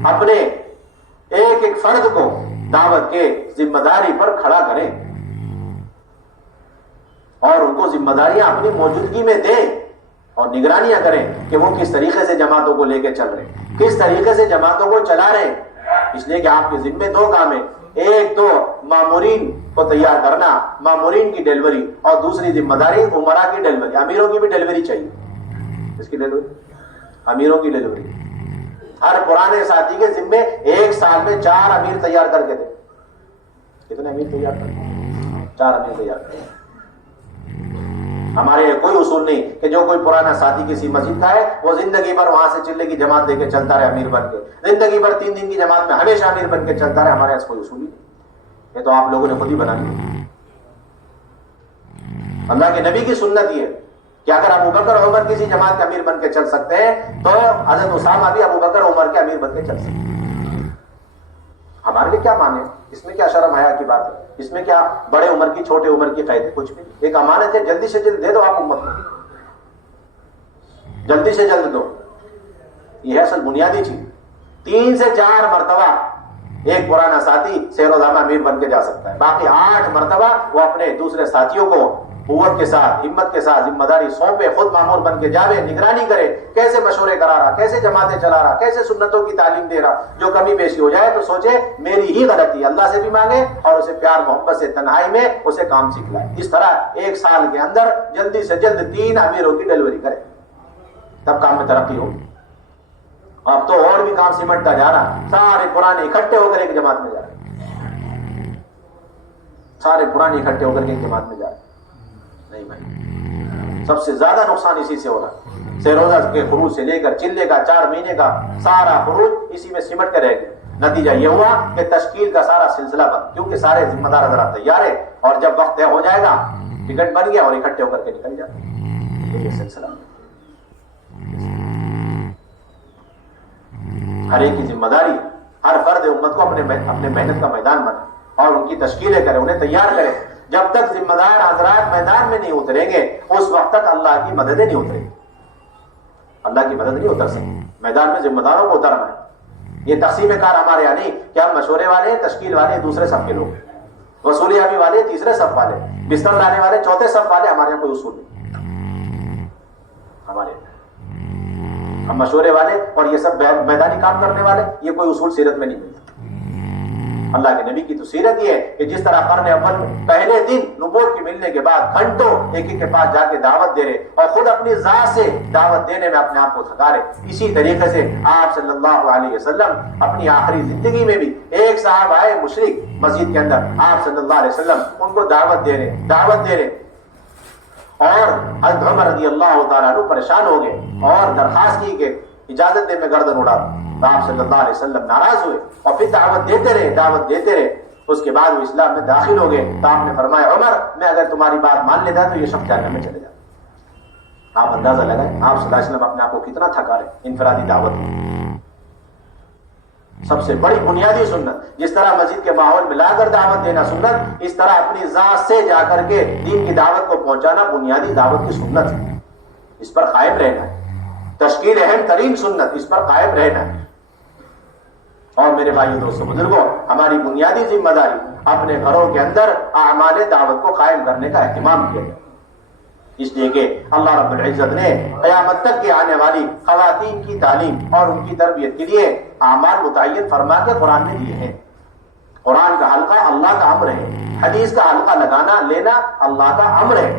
اپنے ایک ایک فرد کو دعوت کے ذمہ داری پر کھڑا کریں، اور ان کو ذمہ داریاں اپنی موجودگی میں دیں، اور نگرانیاں کریں کہ وہ کس طریقے سے جماعتوں کو لے کے چل رہے ہیں، کس طریقے سے جماعتوں کو چلا رہے ہیں. اس لیے کہ آپ کے ذمے دو کام ہیں، ایک تو مامورین کو تیار کرنا، مامورین کی ڈیلیوری، اور دوسری ذمہ داری امراء کی ڈیلیوری. امیروں کی بھی ڈیلیوری چاہیے. اس کی ڈیلیوری، امیروں کی ڈیلیوری. ہر پرانے ساتھی کے ذمے ایک سال میں 4 امیر تیار کر کے دیں. کتنے امیر تیار کریں؟ 4 امیر تیار کریں. ہمارے کوئی اصول نہیں کہ جو کوئی پرانا ساتھی کسی مسجد کا ہے وہ زندگی بھر وہاں سے چلے کی جماعت لے کے چلتا رہے امیر بن کے، زندگی بھر 3 دن کی جماعت میں ہمیشہ امیر بن کے چلتا رہے. ہمارے یہاں کوئی اصول ہی نہیں، یہ تو آپ لوگوں نے خود ہی بنا لیا. اللہ کے نبی کی سنت یہ ہے کہ اگر ابو بکر عمر کسی جماعت کے امیر بن کے چل سکتے ہیں تو حضرت اسامہ بھی ابو بکر عمر کے امیر بن کے چل سکتے ہیں. ہمارے لیے کیا مانے؟ اس میں کیا شرم حیا کی بات ہے؟ اس میں کیا بڑے عمر کی چھوٹے عمر کی قید ہے؟ کچھ بھی. ایک امانت ہے، جلدی سے جلد دے دو آپ امت کو، جلدی سے جلد دو. یہ ہے اصل بنیادی چیز. 3 سے 4 مرتبہ ایک پرانا ساتھی سیر و ضامہ امیر بن کے جا سکتا ہے، باقی 8 مرتبہ وہ اپنے دوسرے ساتھیوں کو قوت کے ساتھ، ہمت کے ساتھ ذمہ داری سونپے، خود مامور بن کے جاوے، نگرانی کرے، کیسے مشورے کرا رہا، کیسے جماعتیں چلا رہا، کیسے سنتوں کی تعلیم دے رہا. جو کمی بیشی ہو جائے تو سوچے میری ہی غلطی ہے، اللہ سے بھی مانگے اور اسے پیار محبت سے تنہائی میں اسے کام سکھلائے. اس طرح 1 سال کے اندر جلدی سے جلد 3 امیروں کی ڈیلیوری کرے، تب کام میں ترقی ہوگی. اب تو اور بھی کام سمٹتا جا رہا، سارے پرانے اکٹھے ہو کر ایک جماعت میں جا رہے، سارے پرانے اکٹھے ہو کر ایک جماعت میں جا رہے. نہیں بھائی، سب سے زیادہ نقصان اسی سے ہو رہا. سیروزہ کے خروج سے لے کر چلے کا 4 مہینے کا سارا خروج اسی میں سمٹ کے رہ گیا. نتیجہ یہ ہوا کہ تشکیل کا سارا سلسلہ بند، کیونکہ سارے ذمہ دار حضرات تیار ہے، اور جب وقت طے ہو جائے گا ٹکٹ بن گیا اور اکٹھے ہو کر کے نکل جاتے. یہ سلسلہ ہر ایک کی ذمہ داری، ہر فرد امت کو اپنے محنت کا میدان بنا اور ان کی تشکیلیں کرے، انہیں تیار کرے. جب تک ذمہ دار حضرات میدان میں نہیں اتریں گے اس وقت تک اللہ کی مددیں نہیں اتریں گی. اللہ کی مدد نہیں اتر سکتی. میدان میں ذمہ داروں کو اترنا ہے. یہ تقسیم کار ہمارے یہاں نہیں کہ ہم مشورے والے، تشکیل والے دوسرے صف کے لوگ، وصولیابی والے تیسرے صف والے، بستر لانے والے چوتھے صف والے. ہمارے یہاں کوئی اصول نہیں. ہمارے ہم مشورے والے اور یہ سب میدانی کام کرنے والے، یہ کوئی اصول سیرت میں نہیں ملتا. اللہ کے نبی کی تو سیرت یہ ہے کہ جس طرح قرن اول میں پہلے دن نبوت کی ملنے کے بعد گھنٹوں ایک ایک کے پاس جا کے دعوت دے رہے اور خود اپنی ذات سے دعوت دینے میں اپنے آپ کو تھکا رہے، اسی طریقے سے آپ صلی اللہ علیہ وسلم اپنی آخری زندگی میں بھی ایک صاحب آئے مشرک مسجد کے اندر، آپ صلی اللہ علیہ وسلم ان کو دعوت دے رہے اور حضرت عمر رضی اللہ تعالیٰ عنہ پریشان ہو گئے اور درخواست کی کہ اجازت دے میں گردن اڑا دوں. تو آپ صلی اللہ علیہ وسلم ناراض ہوئے اور پھر دعوت دیتے رہے. اس کے بعد وہ اسلام میں داخل ہو گئے. تو آپ نے فرمایا عمر میں اگر تمہاری بات مان لیتا تو یہ شخص جہنم میں چلے جاتا. آپ اندازہ لگائیں آپ صلی اللہ علیہ وسلم اپنے آپ کو کتنا تھکا رہے انفرادی دعوت میں. سب سے بڑی بنیادی سنت، جس طرح مسجد کے ماحول میں لا کر دعوت دینا سنت، اس طرح اپنی ذات سے جا کر کے دین کی دعوت کو پہنچانا بنیادی دعوت کی سنت ہے. اس پر قائم رہنا ہے. تشکیل اہم ترین سنت، اس پر قائم رہنا ہے. اور میرے بھائیو دوستو بزرگوں، ہماری بنیادی ذمہ داری اپنے گھروں کے اندر اعمال دعوت کو قائم کرنے کا اہتمام کیا جائے. اس لیے کہ اللہ رب العزت نے قیامت تک کے آنے والی خواتین کی تعلیم اور ان کی تربیت کے لیے اعمال متعین فرما کے قرآن میں دیے ہیں. قرآن کا حلقہ اللہ کا امر ہے، حدیث کا حلقہ لگانا لینا اللہ کا امر ہے.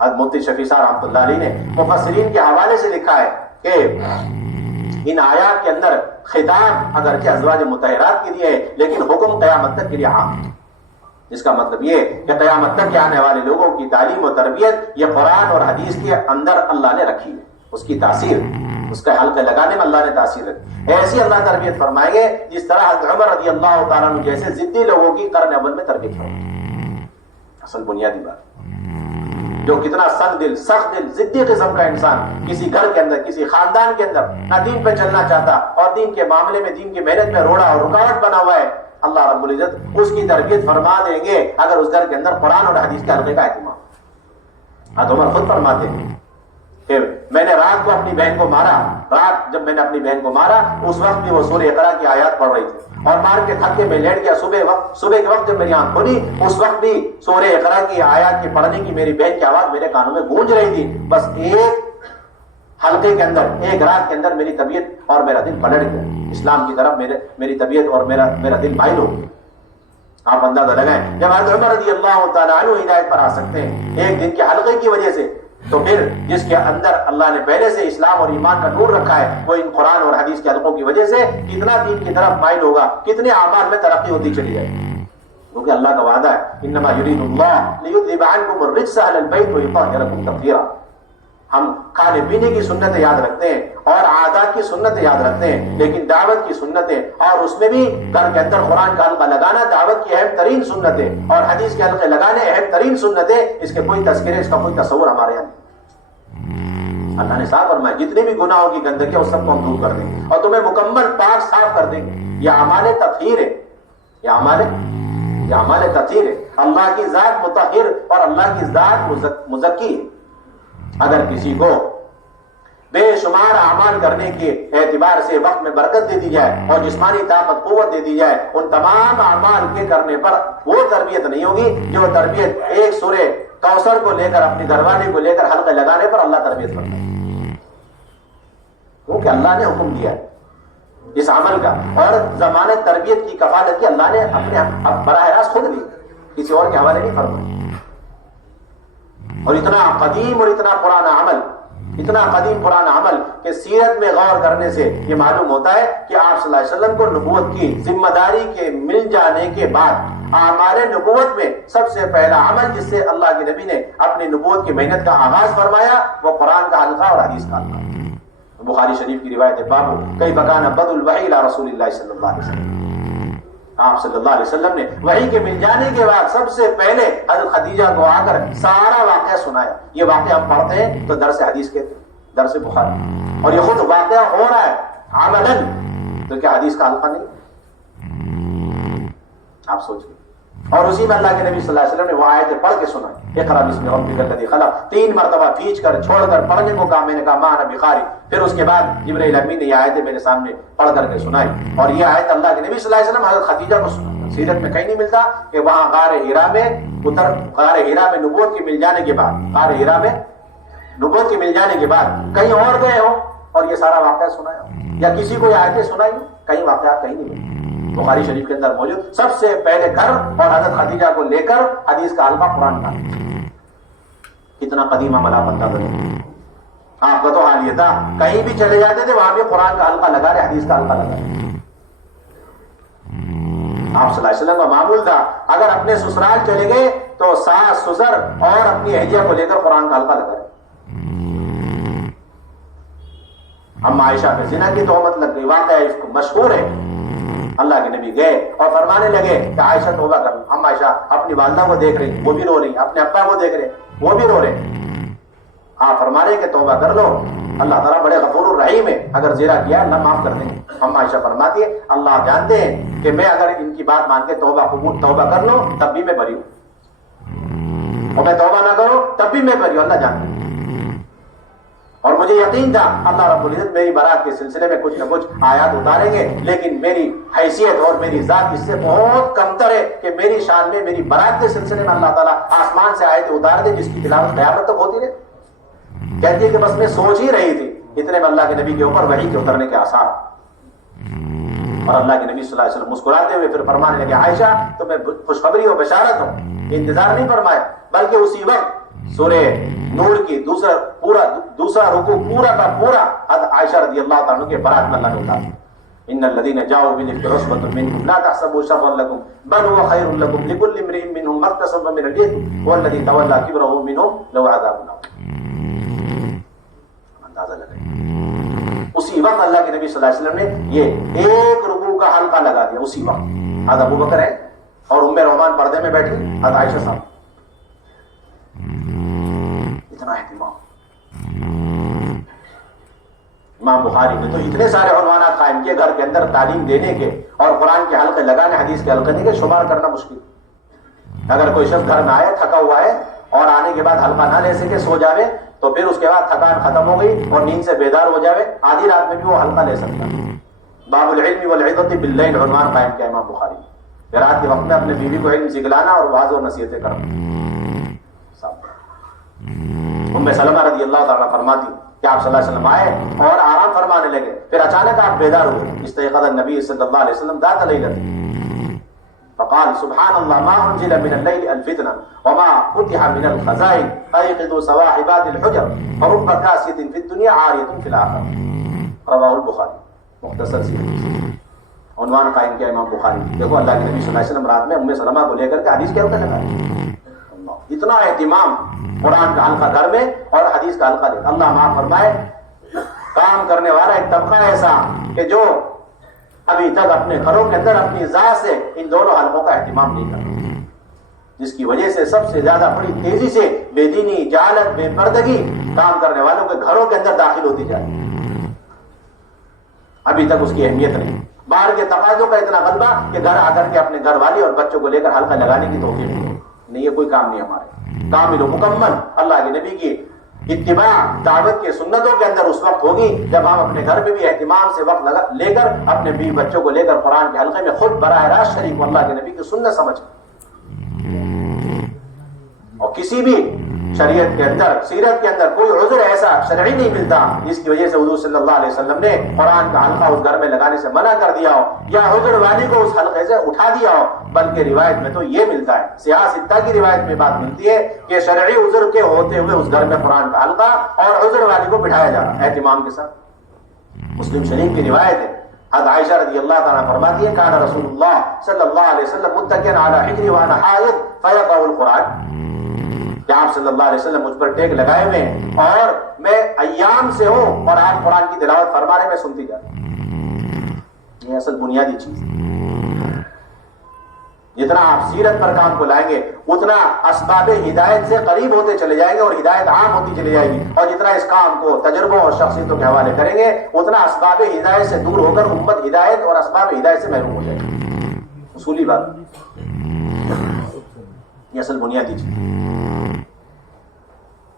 حضرت مفتی شفیع صاحب رحمۃ اللہ علیہ نے مفسرین کے حوالے سے لکھا ہے کہ ان آیات کے اندر خطاب اگرچہ ازواج مطہرات کے لیے ہے لیکن حکم قیامت تک کے لیے عام ہے. جس کا مطلب یہ کہ قیامت تک کے آنے والے لوگوں کی تعلیم و تربیت یہ قرآن اور حدیث کے اندر اللہ نے رکھی ہے. اس کی تاثیر، اس کا حلقہ لگانے میں اللہ نے تاثیر رکھی. ایسی اللہ تربیت فرمائے گے جس طرح حضرت عمر رضی اللہ تعالیٰ عنہ جیسے ضدی لوگوں کی قرن اول میں تربیت فرمائے. اصل بنیادی بات، جو کتنا سخت دل ضدی قسم کا انسان کسی گھر کے اندر کسی خاندان کے اندر نہ دین پہ چلنا چاہتا اور دین کے معاملے میں دین کی محنت میں روڑا اور رکاوٹ بنا ہوا ہے، اللہ رب العزت اس کی تربیت فرما دیں گے اگر اس گھر کے اندر قرآن اور حدیث کے حلقے کا اہتمام. حضرت عمر خود فرماتے ہیں کہ میں نے رات کو اپنی بہن کو مارا، رات جب میں نے اپنی بہن کو مارا اس وقت بھی وہ سورہ اقرا کی آیات پڑھ رہی تھی اور مار کے تھک کے میں لیٹ گیا. صبح کے وقت جب میری آنکھ کھلی اس وقت بھی سورہ اقرا کی آیات کے پڑھنے کی میری بہن کی آواز میرے کانوں میں گونج رہی تھی. بس ایک حلقے کے اندر ایک رات کے اندر میری طبیعت اور میرا دل پلٹ گیا اسلام کی طرف، میری طبیعت اور میرا دل مائل ہو گیا۔ آپ اندازہ لگائیں جب حضرت عمر رضی اللہ تعالیٰ عنہ ہدایت پر آ سکتے ہیں ایک دن کے حلقے کی وجہ سے، تو پھر جس کے اندر اللہ نے پہلے سے اسلام اور ایمان کا نور رکھا ہے وہ ان قرآن اور حدیث کے حلقوں کی وجہ سے کتنا دین کی طرف مائل ہوگا، کتنے اعمال میں ترقی ہوتی چلی جائے گی، کیونکہ اللہ کا وعدہ ہے انما یرید اللہ لیذھب عنکم الرجس اہل البیت ویطہرکم تطہیرا۔ ہم کھانے پینے کی سنتیں یاد رکھتے ہیں اور عادات کی سنتیں یاد رکھتے ہیں، لیکن دعوت کی سنتیں اور اس میں بھی گھر کے اندر قرآن کا حلقہ لگانا دعوت کی اہم ترین سنتیں اور حدیث کے حلقے لگانے اہم ترین سنتیں، اس کے کوئی تذکرے، اس کا کوئی تصور ہمارے یہاں نہیں۔ اللہ نے صاف فرمایا جتنی بھی گناہوں کی گندگی ہے اس سب کو ہم دور کر دیں گے اور تمہیں مکمل پاک صاف کر دیں گے۔ یہ اعمال تطہیر ہے، یہ اعمال تطہیر ہے۔ اللہ کی ذات مطہر اور اللہ کی ذات مزکی ہے۔ اگر کسی کو بے شمار اعمال کرنے کے اعتبار سے وقت میں برکت دے دی جائے اور جسمانی طاقت قوت دے دی جائے، ان تمام اعمال کے کرنے پر وہ تربیت نہیں ہوگی جو تربیت ایک سورہ کوثر کو لے کر اپنے گھر والے کو لے کر حلقے لگانے پر اللہ تربیت کرتا ہے، کیونکہ اللہ نے حکم دیا ہے اس عمل کا، اور ضمانت تربیت کی کفالت کی اللہ نے اپنے براہ راست خود لی، کسی اور کے حوالے نہیں فرمایا۔ اور اتنا قدیم اور اتنا پرانا عمل کہ سیرت میں غور کرنے سے یہ معلوم ہوتا ہے کہ آپ صلی اللہ علیہ وسلم کو نبوت کی ذمہ داری کے مل جانے کے بعد اعمال نبوت میں سب سے پہلا عمل جس سے اللہ کے نبی نے اپنی نبوت کی محنت کا آغاز فرمایا وہ قرآن کا حلقہ اور حدیث کا حلقہ۔ بخاری شریف کی روایت ہے بابو کئی بکان بد الوحی الی رسول اللہ صلی اللہ علیہ وسلم، آپ صلی اللہ علیہ وسلم نے وحی کے مل جانے کے بعد سب سے پہلے حضرت خدیجہ کو آ کر سارا واقعہ سنایا۔ یہ واقعہ ہم پڑھتے ہیں تو درس حدیث کے درس بخاری، اور یہ خود واقعہ ہو رہا ہے عملاً، تو کیا حدیث کا حلقہ نہیں؟ آپ سوچئے۔ اور اسی میں اللہ کے نبی صلی اللہ علیہ وسلم نے وہ آیتیں پڑھ کے سنائی، اقرأ بسم ربک الذی خلق، 3 مرتبہ کھینچ کر چھوڑ کر پڑھنے کو کہا، میں نے کہا ما انا بقاری، پھر اس کے بعد جبرائیل امین نے یہ آیتیں میرے سامنے پڑھ کر کے سنائی، اور یہ آیت اللہ کے نبی صلی اللہ علیہ وسلم حضرت خدیجہ کو سنا۔ سیرت میں کہیں نہیں ملتا کہ وہاں غار ہیرا میں نبوت کے مل جانے کے بعد، غار ہیرا میں نبوت کے مل جانے کے بعد کہیں اور گئے ہو اور یہ سارا واقعہ سنایا ہو، یا کسی کو یہ آیتیں سنائی، کہیں واقعات کہیں نہیں ملتے۔ بخاری شریف کے اندر موجود سب سے پہلے گھر اور حضرت خدیجہ کو لے کر حدیث کا حلقہ قرآن کا، کتنا قدیم عمل آپ اندازہ کریں۔ آپ کا تو حال یہ تھا کہیں بھی چلے جاتے تھے وہاں بھی قرآن کا حلقہ لگا رہے، حدیث کا حلقہ لگا رہے۔ آپ صلی اللہ علیہ وسلم کا معمول تھا اگر اپنے سسرال چلے گئے تو ساس سسر اور اپنی اہلیہ کو لے کر قرآن کا حلقہ لگا رہے۔ اما عائشہ پہ زنا کی تہمت لگ گئی، واقعہ مشہور ہے۔ اللہ کے نبی گئے اور فرمانے لگے کہ عائشہ توبہ کر لو۔ ہم عائشہ اپنی والدہ کو دیکھ رہی، وہ بھی رو رہی، اپنے ابا کو دیکھ رہے، وہ بھی رو رہے۔ آپ فرما رہے کہ توبہ کر لو، اللہ تعالیٰ بڑے غفور الرحیم ہے، اگر زنا کیا اللہ معاف کر دیں گے۔ ہم عائشہ فرماتی ہے اللہ جانتے ہیں کہ میں اگر ان کی بات مان کے توبہ کر لوں تب بھی میں بری ہوں، اور میں توبہ نہ کروں تب بھی میں بری ہوں، اللہ جانتے ہیں۔ اور مجھے یقین تھا اللہ رب العزت میری برات کے سلسلے میں کچھ نہ کچھ آیات اتاریں گے، لیکن میری حیثیت اور میری ذات اس سے بہت کمتر ہے کہ میری شان میں میری برات کے سلسلے میں اللہ تعالیٰ آسمان سے آیتیں اتار دے جس کی تلاوت قیامت تک ہوتی رہے۔ کہتی ہے کہ بس میں سوچ ہی رہی تھی، اتنے میں اللہ کے نبی کے اوپر وحی کے اترنے کے آثار، اور اللہ کے نبی صلی اللہ علیہ وسلم مسکراتے ہوئے پھر فرمانے لگے عائشہ تمہیں خوشخبری و بشارت ہو، انتظار نہیں فرمایا، بلکہ اسی وقت سورہ نور کی دوسرا رکوع پورا کا پورا عائشہ رضی اللہ تعالیٰ عنہ کے برات میں اللہ نے اتارا، ان الذين جاءوا بالافك عصبة منكم لا تحسبوا شرا لكم بل هو خير لكم لكل امرئ منهم ما اكتسب من الاثم والذي تولى كبره منهم له عذاب عظيم۔ اندازہ لگائیں، اسی وقت اللہ کے نبی صلی اللہ علیہ وسلم نے یہ ایک رکوع کا حلقہ لگا دیا، اسی وقت۔ حضرت ابو بکر ہے اور ام رومان پردے میں بیٹھی، حضرت عائشہ صاحب، اتنا اہتمام۔ امام بخاری نے تو اتنے سارے عنوانات قائم کیے گھر کے اندر تعلیم دینے کے اور قرآن کے حلقے لگانے، حدیث کے حلقے کے شمار کرنا مشکل۔ اگر کوئی شخص گھر میں آئے تھکا ہوا ہے اور آنے کے بعد حلقہ نہ لے سکے سو جاوے تو پھر اس کے بعد تھکان ختم ہو گئی اور نیند سے بیدار ہو جاوے، آدھی رات میں بھی وہ حلقہ لے سکتا۔ باب العلم والعظت باللیل عنوان قائم کیا امام بخاری نے، رات کے وقت میں اپنے بیوی کو علم سکھلانا اور واعظ و نصیحتیں کرنا۔ ام سلمہ رضی اللہ تعالیٰ فرماتی کہ آپ صلی اللہ علیہ وسلم آئے اور آرام فرمانے لگے، پھر اچانک آپ بیدار ہوئے. استيقظ النبي صلی اللہ علیہ وسلم ذات لیلۃ فقال سبحان الله ما انزل من الليل الفتنه وما فتح من الخزائن ايقظوا صواحبات الحجر فرب كاسية في الدنيا عارية في الاخره. رواه البخاری. مختصر سی عنوان قائم کیا امام بخاری. دیکھو اللہ کے نبی صلی اللہ علیہ وسلم رات میں ام سلمہ کو لے کر کے حدیث کیا ہوتا ہے، اتنا اہتمام قرآن کا حلقہ گھر میں اور حدیث کا حلقہ دے. اللہ معاف فرمائے، کام کرنے والا ایک طبقہ ایسا کہ جو ابھی تک اپنے گھروں کے اندر اپنی ذات سے ان دونوں حلقوں کا اہتمام نہیں کرتا، جس کی وجہ سے سب سے زیادہ بڑی تیزی سے بے دینی، جہالت، بے پردگی کام کرنے والوں کے گھروں کے اندر داخل ہوتی جائے. ابھی تک اس کی اہمیت نہیں. باہر کے تقاضوں کا اتنا غلبہ کہ گھر آ کر کے اپنے گھر والی اور بچوں کو لے کر حلقہ لگانے کی توفیق نہیں. یہ کوئی کام نہیں ہمارے. کامل و مکمل اللہ کے نبی کی اتباع دعوت کے سنتوں کے اندر اس وقت ہوگی جب ہم اپنے گھر میں بھی اہتمام سے وقت لے کر اپنے بیوی بچوں کو لے کر قرآن کے حلقے میں خود براہ راست شریک اللہ کے نبی کی سنت سمجھ. اور کسی بھی شریعت کے اندر، سیرت کے اندر کوئی عذر ایسا شرعی نہیں ملتا جس کی وجہ سے حضور صلی اللہ علیہ وسلم نے قرآن کا حلقہ اس گھر میں لگانے سے منع کر دیا ہو یا عذر والی کو اس حلقے سے اٹھا دیا ہو. بلکہ روایت میں تو یہ ملتا ہے، سیاہ ستہ کی روایت میں بات ملتی ہے کہ شرعی عذر کے ہوتے ہوئے اس گھر میں قرآن کا حلقہ اور عذر والی کو بٹھایا جا رہا اہتمام کے ساتھ. مسلم شریف کی روایت ہے، حضرت عائشہ رضی اللہ تعالیٰ فرماتی ہے کان رسول اللہ صلی اللہ علیہ وسلم متکئا علی حجری وانا حائض فیقرأ القرآن. کہ آپ صلی اللہ علیہ وسلم مجھ پر ٹیک لگائے ہوئے اور میں ایام سے ہوں اور آپ قرآن کی تلاوت فرما رہے میں سنتی جا رہی. یہ اصل بنیادی چیز. جتنا آپ سیرت پر کام کو لائیں گے اتنا اسباب ہدایت سے قریب ہوتے چلے جائیں گے اور ہدایت عام ہوتی چلی جائے گی. اور جتنا اس کام کو تجربوں اور شخصیتوں کے حوالے کریں گے اتنا اسباب ہدایت سے دور ہو کر امت ہدایت اور اسباب ہدایت سے محروم ہو جائے گی. اصولی بات، یہ اصل بنیادی چیز.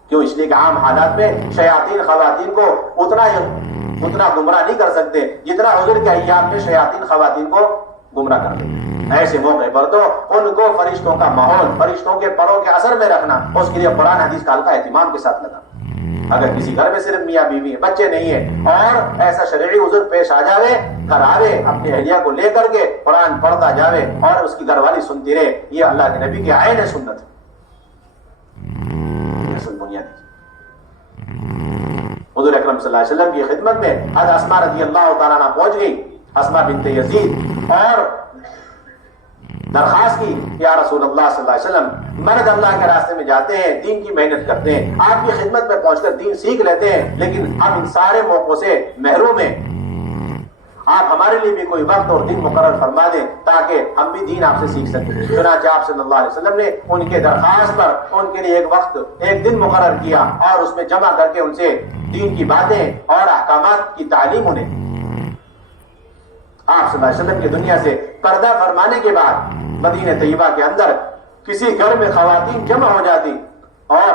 کیوں؟ اس لیے کہ عام حالات میں شیاطین خواتین کو اتنا گمراہ نہیں کر سکتے جتنا حضور کے ایام میں شیاطین خواتین کو گمراہ کر دیتے. ایسے موقع پر تو ان کو فرشتوں کا ماحول، فرشتوں کے پروں کے اثر میں رکھنا، اس کے لیے قرآن حدیث کا حلقہ اہتمام کے ساتھ لگا. اگر کسی گھر میں صرف میاں بیوی ہے، بچے نہیں ہیں اور ایسا شرعی عذر پیش آ جاوے، گھر آوے اپنی اہلیہ کو لے کر کے قرآن پڑھتا جاوے اور اس کی گھر والی سنتی رہے، یہ اللہ کے نبی کی عین سنت ہے. حضور اکرم صلی اللہ علیہ وسلم کی خدمت میں حضرت اسماء رضی اللہ تعالیٰ عنہ پہنچ گئی، اسماء بنت یزید، اور درخواست کی یا رسول اللہ صلی اللہ علیہ وسلم، مرد اللہ کے راستے میں جاتے ہیں، دین کی محنت کرتے ہیں، آپ کی خدمت میں پہنچ کر دین سیکھ لیتے ہیں، لیکن ہم ان سارے موقعوں سے محروم ہیں. آپ ہمارے لیے بھی کوئی وقت اور دن مقرر فرما دیں تاکہ ہم بھی دین آپ سے سیکھ سکیں. چنانچہ آپ صلی اللہ علیہ وسلم نے ان کے درخواست پر ان کے لیے ایک وقت، ایک دن مقرر کیا اور اس میں جمع کر کے ان سے دین کی باتیں اور احکامات کی تعلیم انہیں. آپ صلی اللہ علیہ وسلم کی دنیا سے پردہ فرمانے کے بعد مدینہ طیبہ کے اندر کسی گھر میں خواتین جمع ہو جاتی اور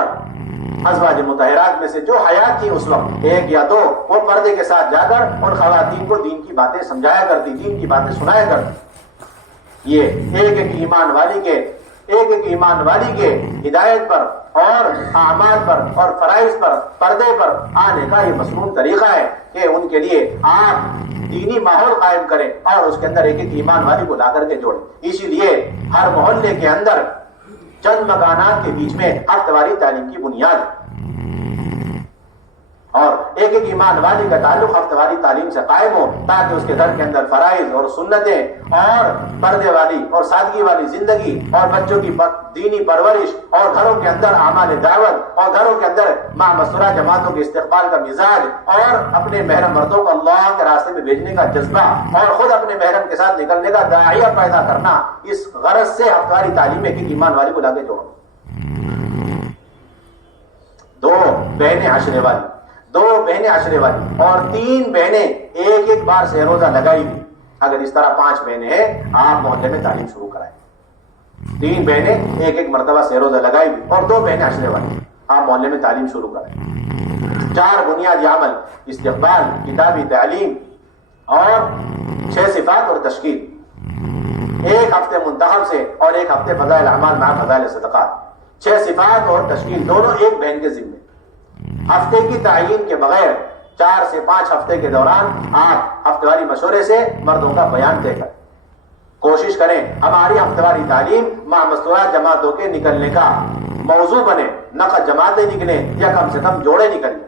ازواج مطہرات میں سے جو حیات تھی اس وقت ایک یا دو، وہ پردے کے ساتھ جا کر ان خواتین کو دین کی باتیں سمجھایا کرتی، دین کی باتیں سنایا کرتی. یہ ایک ایک ایمان والی کے ہدایت پر اور اعمال پر اور فرائض پر، پردے پر آنے کا یہ مصنون طریقہ ہے کہ ان کے لیے آپ دینی ماحول قائم کریں اور اس کے اندر ایک ایک ایمان والی کو لا کر کے جوڑیں. اسی لیے ہر محلے کے اندر چند مکانات کے بیچ میں ہفتہ واری تعلیم کی بنیاد ہے اور ایک ایک ایمان والی کا تعلق ہفتہ واری تعلیم سے قائم ہو تاکہ اس کے گھر کے اندر فرائض اور سنتیں اور پردے والی اور سادگی والی زندگی اور بچوں کی دینی پرورش اور گھروں کے اندر اعمال دعوت اور گھروں کے اندر مع مسورہ جماعتوں کے استقبال کا مزاج اور اپنے محرم مردوں کو اللہ کے راستے میں بھیجنے کا جذبہ اور خود اپنے محرم کے ساتھ نکلنے کا داعیہ پیدا کرنا، اس غرض سے ہفتہ واری تعلیم ایک ایک ایمان والی کو لا کے جوڑو. دو بہنیں عشرے والی اور 3 بہنیں ایک ایک بار سے روزہ لگائی ہوئی. اگر اس طرح 5 بہنیں ہیں آپ محلے میں تعلیم شروع کرائیں. 3 بہنیں ایک ایک مرتبہ سے روزہ لگائی ہوئی اور 2 بہنیں عشرے والی، آپ محلے میں تعلیم شروع کرائیں. 4 بنیادی عمل، استقبال، کتابی تعلیم اور 6 صفات اور تشکیل. 1 ہفتے منتخب سے اور 1 ہفتے فضائل اعمال مع فضائل صدقات. 6 صفات اور تشکیل دونوں ایک بہن کے ذمے. ہفتے کی تعین کے بغیر 4 سے 5 ہفتے کے دوران آپ ہفتہ واری مشورے سے مردوں کا بیان دے کر کوشش کریں ہماری ہفتہ واری تعلیم ماہ مستورات جماعتوں کے نکلنے کا موضوع بنے، نقد جماعتیں نکلیں یا کم سے کم جوڑے نکلیں۔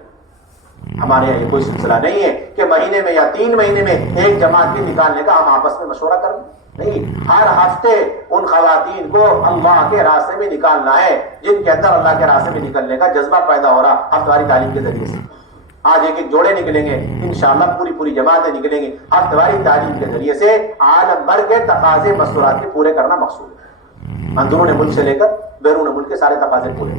ہمارے یہاں یہ کوئی سلسلہ نہیں ہے کہ مہینے میں یا 3 مہینے میں ایک جماعت بھی نکالنے کا ہم آپس میں مشورہ کریں، نہیں، ہر ہفتے ان خواتین کو اللہ کے راستے میں نکالنا ہے جن کے اندر اللہ کے راستے میں نکلنے کا جذبہ پیدا ہو رہا ہفتہ واری تعلیم کے ذریعے سے۔ آج ایک جوڑے نکلیں گے، انشاءاللہ پوری جماعتیں نکلیں گی ہفتہ واری تعلیم کے ذریعے سے۔ عالم بھر کے تقاضے مستورات کے پورے کرنا مقصود ہے، اندرون ملک سے لے کر بیرون ملک کے سارے تقاضے پورے۔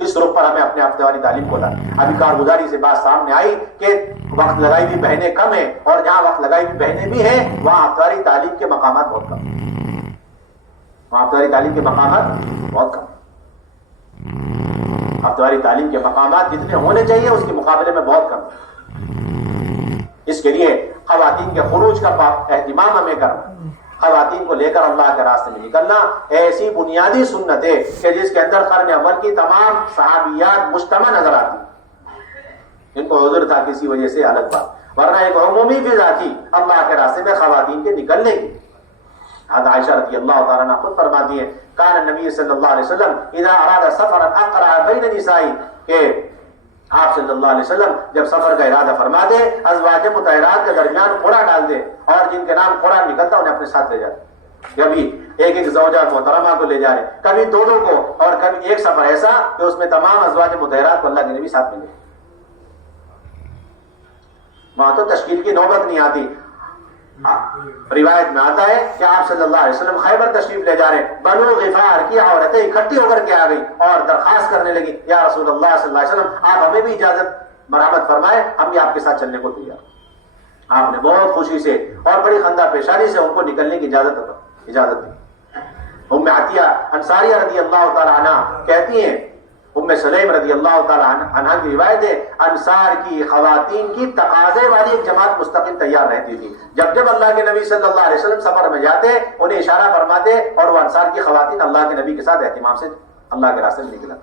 اس رخ پر ہمیں اپنے ہفتہ واری تعلیم کو لانا۔ ابھی کارگزاری سے بات سامنے آئی کہ وقت لگائی ہوئی بہنیں کم ہیں، اور جہاں وقت لگائی ہوئی بہنیں بھی ہیں وہاں ہفتہ واری تعلیم کے مقامات بہت کم ہیں، وہاں ہفتہ واری تعلیم کے مقامات بہت کم ہیں۔ ہفتہ واری تعلیم کے مقامات جتنے ہونے چاہیے اس کے مقابلے میں بہت کم۔ اس کے لیے خواتین کے خروج کا اہتمام ہمیں کرنا، خواتین کو لے کر اللہ کے راستے میں نکلنا ایسی بنیادی سنت ہے کہ جس کے اندر قرن اول کی تمام صحابیات مجتمع نظر آتی، ان کو عذر تھا کسی وجہ سے الگ بات، ورنہ ایک عمومی فضا تھی اللہ کے راستے میں خواتین کے نکلنے کی۔ حضرت عائشہ رضی اللہ تعالیٰ عنہ خود فرماتی ہے کان نبی صلی اللہ علیہ وسلم اذا اراد سفرا اقرع بین نسائی، کہ آپ صلی اللہ علیہ وسلم جب سفر کا ارادہ فرما دے ازواج مطہرات کے درمیان قرعہ ڈال دے، اور جن کے نام قرعہ نکلتا انہیں اپنے ساتھ لے جاتے، کبھی ایک زوجہ محترمہ کو لے جا رہے، کبھی دو کو، اور کبھی ایک سفر ایسا کہ اس میں تمام ازواج مطہرات کو اللہ کے نبی ساتھ ملے، وہاں تو تشکیل کی نوبت نہیں آتی۔ روایت میں آتا ہے کہ آپ صلی اللہ علیہ وسلم خیبر تشریف لے جا رہے، بنو غفار کی عورتیں اکٹھی ہو کر کے آ گئی اور درخواست کرنے لگی یا رسول اللہ صلی اللہ علیہ وسلم آپ ہمیں بھی اجازت مرحمت فرمائے، ہم بھی آپ کے ساتھ چلنے کو تیار۔ آپ نے بہت خوشی سے اور بڑی خندہ پیشانی سے ان کو نکلنے کی اجازت دی۔ ام عطیہ انصاریہ رضی اللہ تعالی عنہ کہتی ہیں، ام سلیم رضی اللہ تعالی عنہ کی روایت ہے، انصار کی خواتین کی تقاضے والی ایک جماعت مستقل تیار رہتی تھی، جب جب اللہ کے نبی صلی اللہ علیہ وسلم سفر میں جاتے انہیں اشارہ فرماتے اور وہ انصار کی خواتین اللہ کے نبی کے ساتھ اہتمام سے اللہ کے راستے میں نکلا۔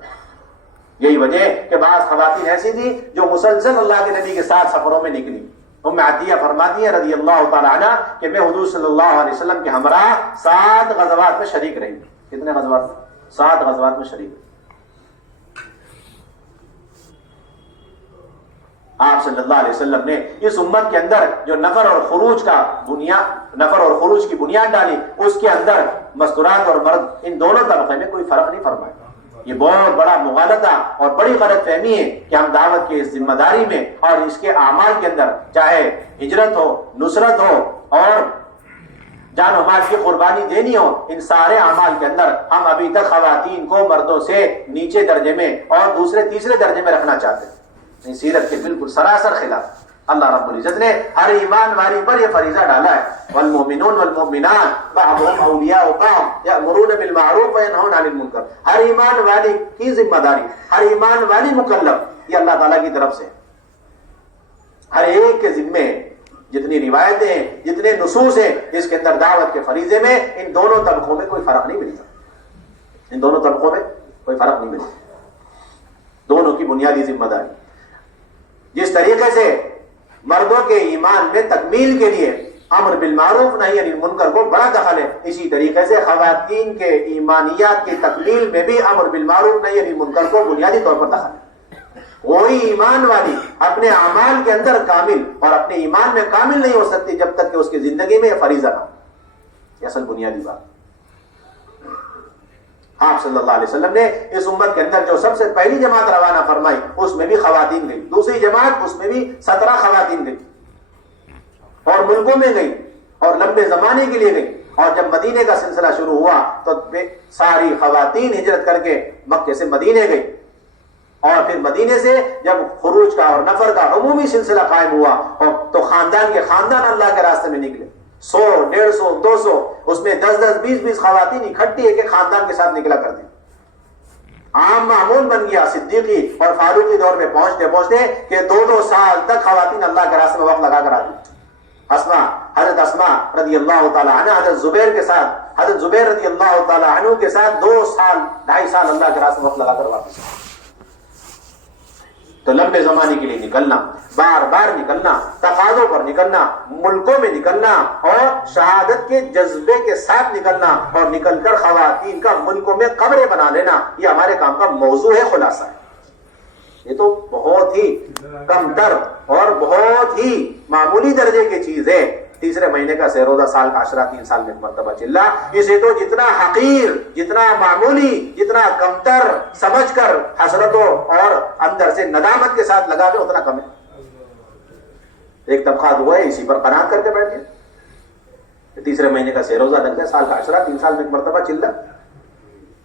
یہی وجہ کہ بعض خواتین ایسی تھی جو مسلسل اللہ کے نبی کے ساتھ سفروں میں نکلی۔ ام عطیہ فرماتی ہیں رضی اللہ تعالی عنہ کہ میں حضور صلی اللہ علیہ وسلم کے ہمراہ 7 غزوات میں شریک رہی۔ کتنے غزوات؟ 7 غزوات میں شریک۔ آپ صلی اللہ علیہ وسلم نے اس امت کے اندر جو نفر اور خروج کی بنیاد ڈالی، اس کے اندر مستورات اور مرد ان دونوں طبقے میں کوئی فرق نہیں فرمایا۔ یہ بہت بڑا مغالطہ اور بڑی غلط فہمی ہے کہ ہم دعوت کی اس ذمہ داری میں اور اس کے اعمال کے اندر، چاہے ہجرت ہو، نصرت ہو اور جان و مال کی قربانی دینی ہو، ان سارے اعمال کے اندر ہم ابھی تک خواتین کو مردوں سے نیچے درجے میں اور دوسرے تیسرے درجے میں رکھنا چاہتے ہیں۔ سیرت کے بالکل سراسر خلاف۔ اللہ رب العزت نے ہر ایمان والی پر یہ فریضہ ڈالا ہے، والمؤمنون والمؤمنات بعضهم اولیاء بعض یأمرون بالمعروف وینہون عن المنکر۔ ہر ایمان والی کی ذمہ داری، ہر ایمان والی مکلف، یہ اللہ تعالیٰ کی طرف سے ہر ایک کے ذمے جتنی روایتیں ہیں، جتنے نصوص ہیں، اس کے اندر دعوت کے فریضے میں ان دونوں طبقوں میں کوئی فرق نہیں ملتا، ان دونوں طبقوں میں کوئی فرق نہیں ملتا، دونوں کی بنیادی ذمہ داری۔ جس طریقے سے مردوں کے ایمان میں تکمیل کے لیے امر بالمعروف نہی عن المنکر کو بڑا دخل ہے، اسی طریقے سے خواتین کے ایمانیات کی تکمیل میں بھی امر بالمعروف نہی عن المنکر کو بنیادی طور پر دخل ہے۔ کوئی ایمان والی اپنے اعمال کے اندر کامل اور اپنے ایمان میں کامل نہیں ہو سکتی جب تک کہ اس کی زندگی میں یہ فریضہ نہ ہو۔ یہ اصل بنیادی بات۔ آپ صلی اللہ علیہ وسلم نے اس امت کے اندر جو سب سے پہلی جماعت روانہ فرمائی اس میں بھی خواتین گئی، دوسری جماعت اس میں بھی 17 خواتین گئی اور ملکوں میں گئی اور لمبے زمانے کے لیے گئی، اور جب مدینے کا سلسلہ شروع ہوا تو ساری خواتین ہجرت کر کے مکے سے مدینے گئی، اور پھر مدینے سے جب خروج کا اور نفر کا عمومی سلسلہ قائم ہوا تو خاندان کے خاندان اللہ کے راستے میں نکلے، 100 150 200 اس میں 10 10 20 20 خواتین اکٹھی ایک ایک خاندان کے ساتھ نکلا کرتی۔ عام معمول بن گیا صدیقی اور فاروقی دور میں پہنچتے پہنچتے کہ 2 سال تک خواتین اللہ کے راستے میں وقت لگا کر آتی۔ حضرت اسماء رضی اللہ تعالی عنہ حضرت زبیر کے ساتھ، حضرت زبیر رضی اللہ تعالی عنہ کے ساتھ 2 سال 2.5 سال اللہ کے راستے میں وقت لگا کر واپس۔ تو لمبے زمانے کے لیے نکلنا، بار بار نکلنا، تقاضوں پر نکلنا، ملکوں میں نکلنا اور شہادت کے جذبے کے ساتھ نکلنا اور نکل کر خواتین کا ملکوں میں قبریں بنا لینا، یہ ہمارے کام کا موضوع ہے، خلاصہ ہے۔ یہ تو بہت ہی کم تر اور بہت ہی معمولی درجے کی چیز ہے۔ تیسرے مہینے کا سہ روزہ، سال کا عشرہ 3 سال میں ایک مرتبہ چلا، اسے تو جتنا حقیر، جتنا معمولی، جتنا کمتر سمجھ کر حسرتوں اور اندر سے ندامت کے ساتھ لگا دے اتنا کم ہے۔ ایک طبقہ ہوا ہے اسی پر قناعت کر کے بیٹھ گئے۔ تیسرے مہینے کا سہ روزہ لگ گیا، سال کا عشرہ 3 سال میں ایک مرتبہ چلا۔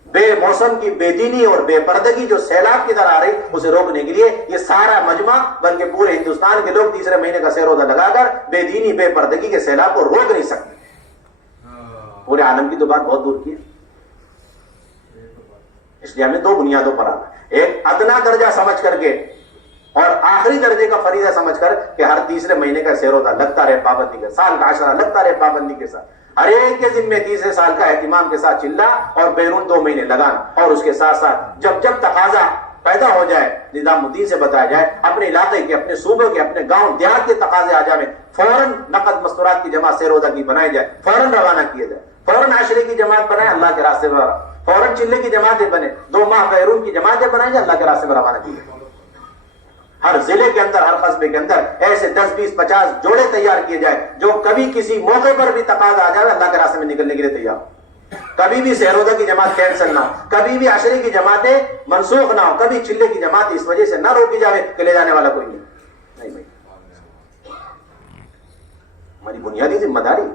بے موسم کی بے دینی اور بے پردگی جو سیلاب کی طرح آ رہی، اسے روکنے کے لیے یہ سارا مجمع بلکہ پورے ہندوستان کے لوگ تیسرے مہینے کا سہ روزہ لگا کر بے دینی بے پردگی کے سیلاب کو روک نہیں سکتے۔ پورے عالم کی تو بات بہت دور کی ہے، اس لیے ہمیں 2 بنیادوں پر آنا ہے، ایک ادنا درجہ سمجھ کر کے اور آخری درجے کا فریضہ سمجھ کر کہ ہر تیسرے مہینے کا سہ روزہ لگتا رہے پابندی کے، سال کا عشرہ لگتا رہے پابندی کے ساتھ، ہر ایک کے ذمے تیسرے سال کا اہتمام کے ساتھ چلنا اور بیرون 2 مہینے لگانا، اور اس کے ساتھ ساتھ جب جب تقاضا پیدا ہو جائے، نظام الدین سے بتایا جائے، اپنے علاقے کے، اپنے صوبے کے، اپنے گاؤں دیہات کے تقاضے آ جائیں، فوراً نقد مستورات کی جماعت سہ روزہ کی بنائی جائے، فوراً روانہ کیے جائے، فوراً عشرے کی جماعت بنائے، اللہ کے راستے میں فوراً چلے کی جماعتیں بنے، 2 ماہ بیرون کی جماعتیں بنائی جائے، اللہ کے راستے میں روانہ کیے جائے۔ ہر ضلع کے اندر، ہر قصبے کے اندر ایسے 10 20 50 جوڑے تیار کیے جائیں جو کبھی کسی موقع پر بھی تقاضا آ جائے اللہ کے راستے میں نکلنے کے لیے تیار ہو، کبھی بھی سہ روزہ کی جماعت کینسل نہ ہو، کبھی بھی عشرے کی جماعتیں منسوخ نہ ہو، کبھی چلے کی جماعت اس وجہ سے نہ روکی جائے کہ لے جانے والا کوئی نہیں بھائی، ہماری بنیادی ذمہ داری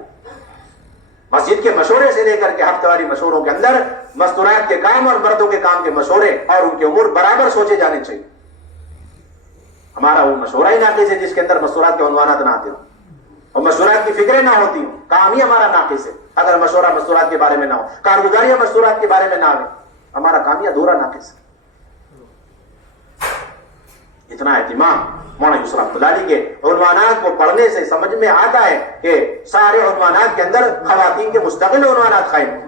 مسجد کے مشورے سے لے کر کے ہفتہ واری مشوروں کے اندر مستورات کے کام اور مردوں کے کام کے مشورے اور ان کے امور برابر سوچے جانے چاہیے۔ ہمارا وہ مشورہ ہی ناقص ہے جس کے اندر مشورات کے عنوانات نہ آتے ہوں اور مشورات کی فکریں نہ ہوتی ہوں، کام ہی ہمارا ناقص ہے۔ اگر مشورہ مشورات کے بارے میں نہ ہو، کارگزاریاں مشورات کے بارے میں نہ آئے، ہمارا کام ہی ادھورا ناقص ہے۔ اتنا اہتمام مولانا یوسف رحمۃ اللہ علیہ کے عنوانات کو پڑھنے سے سمجھ میں آتا ہے کہ سارے عنوانات کے اندر خواتین کے مستقل عنوانات قائم ہیں۔